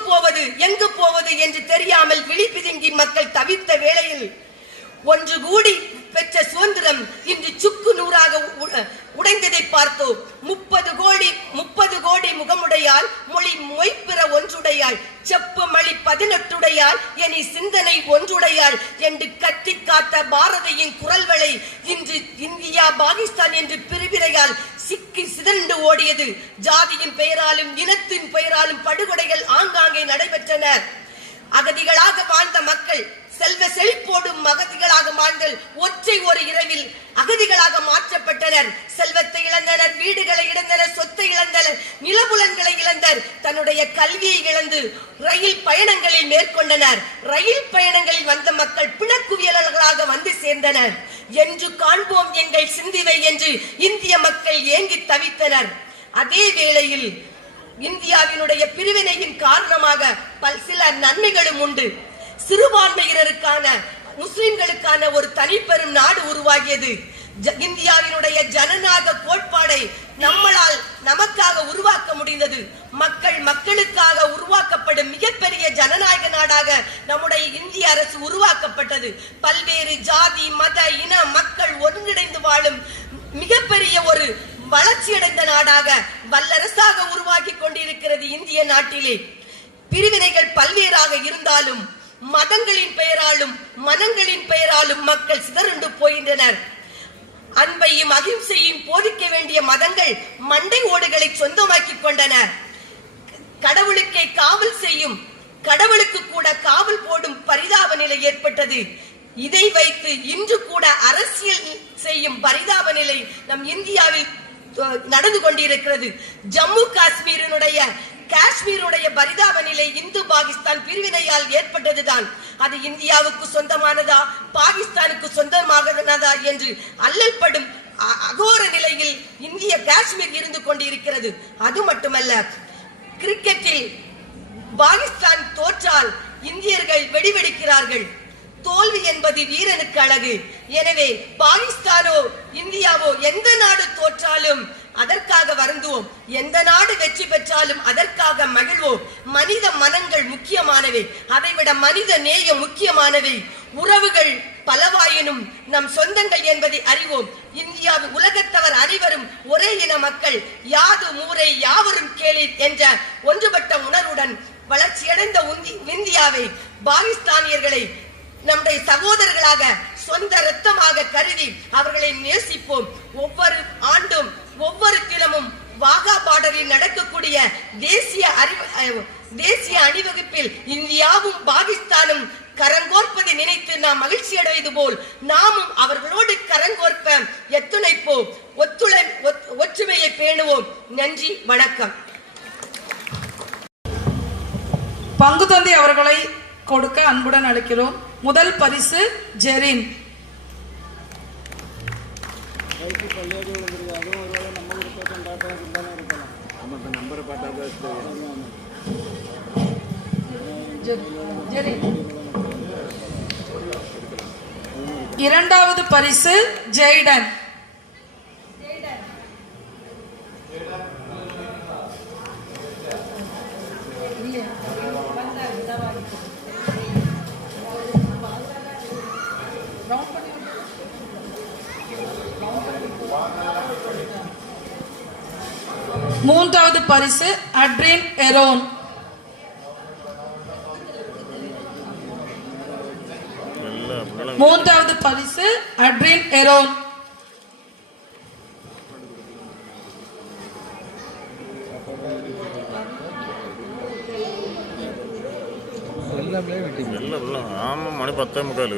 போவது என்று தெரியாமல் விழிபிதுங்கி மக்கள் தவித்த வேளையில் ஒன்று கூடி பெற்ற சுதந்திரம் இன்று சுக்கு நூறாக உடைந்ததை பார்த்தோம். 30 கோடி முகமுடையால், மொழி மொய்ப்பிற ஒன்றுடையாள், செப்பு மொழி 18 எனி சிந்தனை ஒன்றுடையாள் என்று கட்டி காத்த பாரதியின் குரல்களை இன்று இந்தியா பாகிஸ்தான் என்று பிரிவினையால் சிக்கி சிதறண்டு ஓடியது. ஜாதியின் பெயராலும் இனத்தின் பெயராலும் படுகொலைகள் ஆங்காங்கே நடைபெற்றன. அகதிகளாக வாழ்ந்த மக்கள் செல்வ செழிப்போடும் அகதிகளாக வாழ்ந்தல் ஒற்றை ஒரு இரவில் அகதிகளாக மாற்றப்பட்டனர். செல்வத்தை இழந்தனர், வீடுகளை இழந்தனர், சொத்தை இழந்தனர், நிலபுலன்களை இழந்தனர், தன்னுடைய கல்வியை இழந்து ரயில் பயணங்களில் மேற்கொண்டனர். ரயில் பயணங்களில் வந்த மக்கள் பிணக்குவியல்களாக வந்து சேர்ந்தனர். என்று காண்போம் எங்கள் சிந்திவை என்று இந்திய மக்கள் ஏங்கி தவித்தனர். அதே வேளையில் இந்தியாவினுடைய பிரிவினையின் காரணமாக சில நன்மைகளும் உண்டு. சிறுபான்மையினருக்கான, முஸ்லிம்களுக்கான ஒரு தனிப்பெரும் நாடு உருவாகியது. இந்தியாவினுடைய ஜனநாயக கோட்பாடை நமக்காக உருவாக்க முடிந்தது. மக்களுக்காக உருவாக்கப்படும் மிகப்பெரிய ஜனநாயக நாடாக நம்முடைய இந்திய அரசு உருவாக்கப்பட்டது. பல்வேறு ஜாதி, மத, இன மக்கள் ஒருங்கிணைந்து வாழும் மிகப்பெரிய ஒரு வளர்ச்சியடைந்த நாடாக, வல்லரசாக உருவாக்கி கொண்டிருக்கிறது இந்திய நாட்டிலே. பிரிவினைகள் பல்வேறாக இருந்தாலும் மதங்களின் பெயராலும் மனங்களின் பெயராலும் மக்கள் சிதறுண்டு போகின்றனர். அன்பையும் அகிம்சையும் போதிக்க வேண்டிய மதங்கள் மண்டை ஓடுகளை சொந்தமாக்கிக் கொண்டன. கடவுளுக்கே காவல் செய்யும் கடவுளுக்கு கூட காவல் போடும் பரிதாப நிலை ஏற்பட்டது. இதை வைத்து இன்று கூட அரசியல் செய்யும் பரிதாப நிலை நம் இந்தியாவில் நடந்து கொண்டிருக்கிறது. ஜம்மு காஷ்மீரினுடைய காஷ்மீருடைய பரிதாப நிலை இந்து பாகிஸ்தான் பிரிவினையால் ஏற்பட்டதுதான். அது இந்தியாவுக்கு சொந்தமானதா பாகிஸ்தானுக்கு சொந்தமானதா என்று அல்லல்படும் அகோர நிலையில் இந்திய காஷ்மீர் இருந்து கொண்டிருக்கிறது. அது மட்டுமல்ல, கிரிக்கெட்டில் பாகிஸ்தான் தோற்றால் இந்தியர்கள் வெடிவெடிக்கிறார்கள். தோல்வி என்பது வீரனுக்கு அழகு. எனவே பாகிஸ்தானோ இந்தியாவோ எந்த நாடு தோற்றாலும் அதற்காக வருந்துவோம், எந்த நாடு வெற்றி பெற்றாலும் அதற்காக மகிழ்வோம். மனித மனங்கள் முக்கியமானவை, அதைவிட மனித நேயம் முக்கியமானவை. உறவுகள் பலவாயினும் நம் சொந்தங்கள் என்பதை அறிவோம். இந்தியாவில் உலகத்தவர் அனைவரும் ஒரே இன மக்கள், யாது மூரை யாவரும் கேளீர் என்ற ஒன்றுபட்ட உணர்வுடன் வளர்ச்சியடைந்த இந்தியாவை பாகிஸ்தானியர்களை நம்முடைய சகோதரர்களாக சொந்த ரத்தமாக கருதி அவர்களை நேசிப்போம். ஒவ்வொரு ஆண்டும் ஒவ்வொரு தினமும் வாகா பார்டரில் நடக்கக்கூடிய தேசிய அணிவகுப்பில் இந்தியாவும் பாகிஸ்தானும் கரங்கோர்ப்பதை நினைத்து நாம் மகிழ்ச்சி அடைவது போல் நாமும் அவர்களோடு கரங்கோர்ப்ப எத்துணைப்போம். ஒற்றுமையை பேணுவோம். நன்றி, வணக்கம். பங்கு தந்தை அவர்களை கொடுக்க அன்புடன் அழைக்கிறோம். முதல் பரிசு ஜெரின். இரண்டாவது பரிசு ஜெய்டன். மூன்றாவது பரிசு அட்ரின் எரோன். மூன்றாவது பரிசு அட்ரின் எரோன்.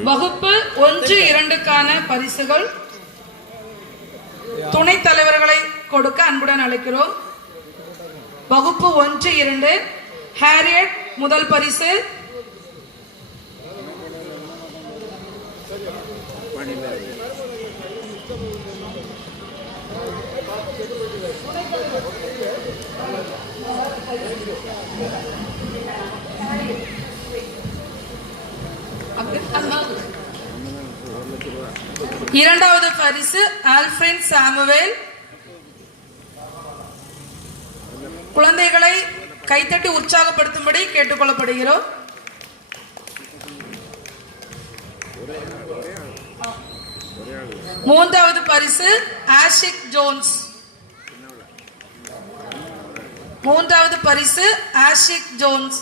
வகுப்பு 1-2க்கான பரிசுகள் துணைத் தலைவர்களை கொடுக்க அன்புடன் அழைக்கிறோம். வகுப்பு 1-2 ஹாரியட் முதல் பரிசு, இரண்டாவது பரிசு ஆல்ஃபிரட் சாமுவேல். குழந்தைகளை கைத்தட்டி உற்சாகப்படுத்தும்படி கேட்டுக்கொள்ளப்படுகிறோம். மூன்றாவது பரிசு ஆஷிக் ஜோன்ஸ். மூன்றாவது பரிசு ஆஷிக் ஜோன்ஸ்.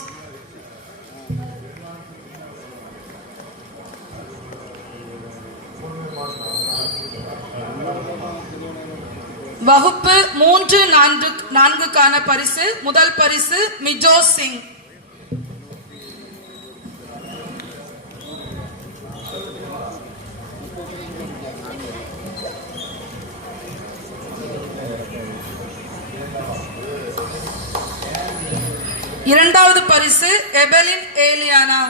வகுப்பு 3-4க்கான பரிசு முதல் பரிசு மிஜோ சிங். இரண்டாவது பரிசு எபெலின் ஏலியானா.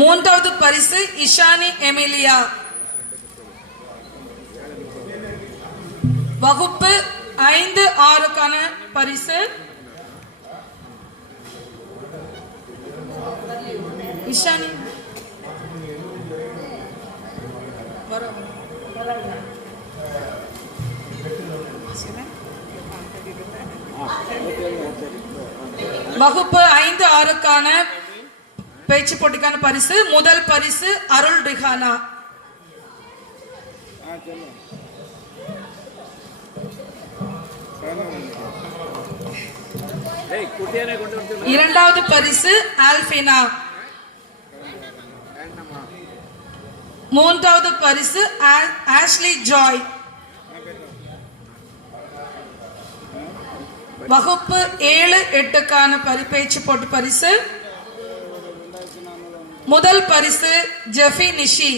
மூன்றாவது பரிசு இஷானி எமிலியா. வகுப்பு 5-6க்கான பரிசு இஷானி. வகுப்பு 5-6க்கான பேச்சு போட்டிக்கான பரிசு முதல் பரிசு அருள் ரிஹானா. இரண்டாவது பரிசு ஆல்பினா. மூன்றாவது பரிசு ஆஷ்லி ஜாய். வகுப்பு 7-8க்கான பேச்சு போட்டி பரிசு முதல் பரிசு ஜெஃபி நிஷி.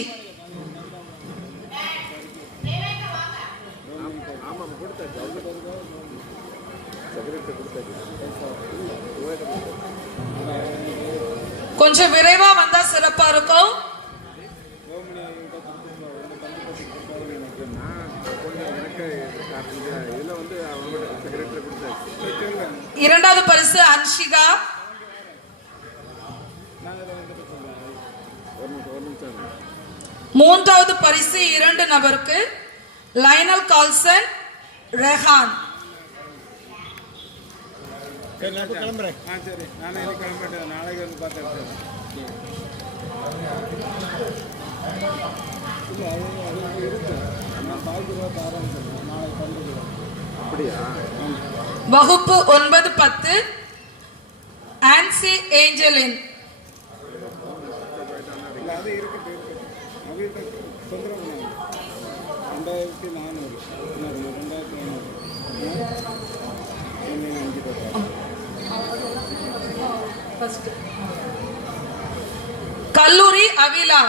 கொஞ்சம் விரைவா வந்தா சிறப்பா இருக்கும். இரண்டாவது பரிசு அன்ஷிகா. மூன்றாவது பரிசு 2 நபருக்கு லைனல் கால்சன், ரெஹான். கிளம்புறேன். சரி, நானே கிளம்பிட்டேன். நாளைக்கு வந்து பார்த்தேன். வகுப்பு 9-10 ஆன்சி ஏஞ்சலின். கல்லூரி அவிலா.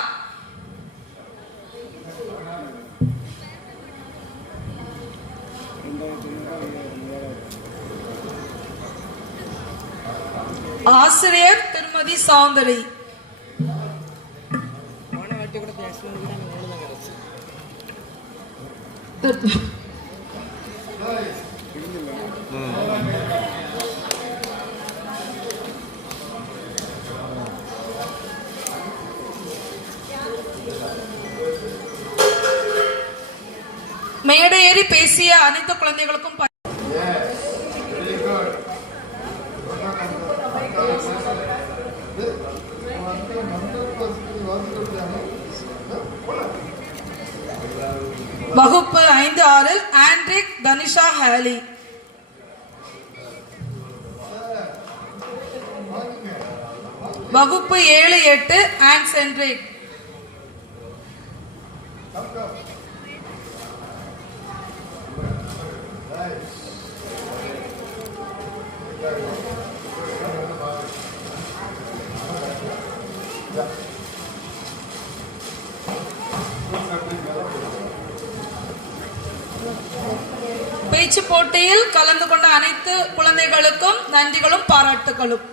ஆசிரியர் திருமதி சௌந்தரி. மேடை ஏறி பேசிய அனைத்து குழந்தைகளுக்கும் வகுப்பு 5-6 ஆண்ட்ரிக் தனிஷா ஹேலி. வகுப்பு 7-8 ஆன் சென்ட்ரிக். பேச்சு போட்டியில் கலந்து கொண்ட அனைத்து குழந்தைகளுக்கும் நன்றிகளும் பாராட்டுகளும்.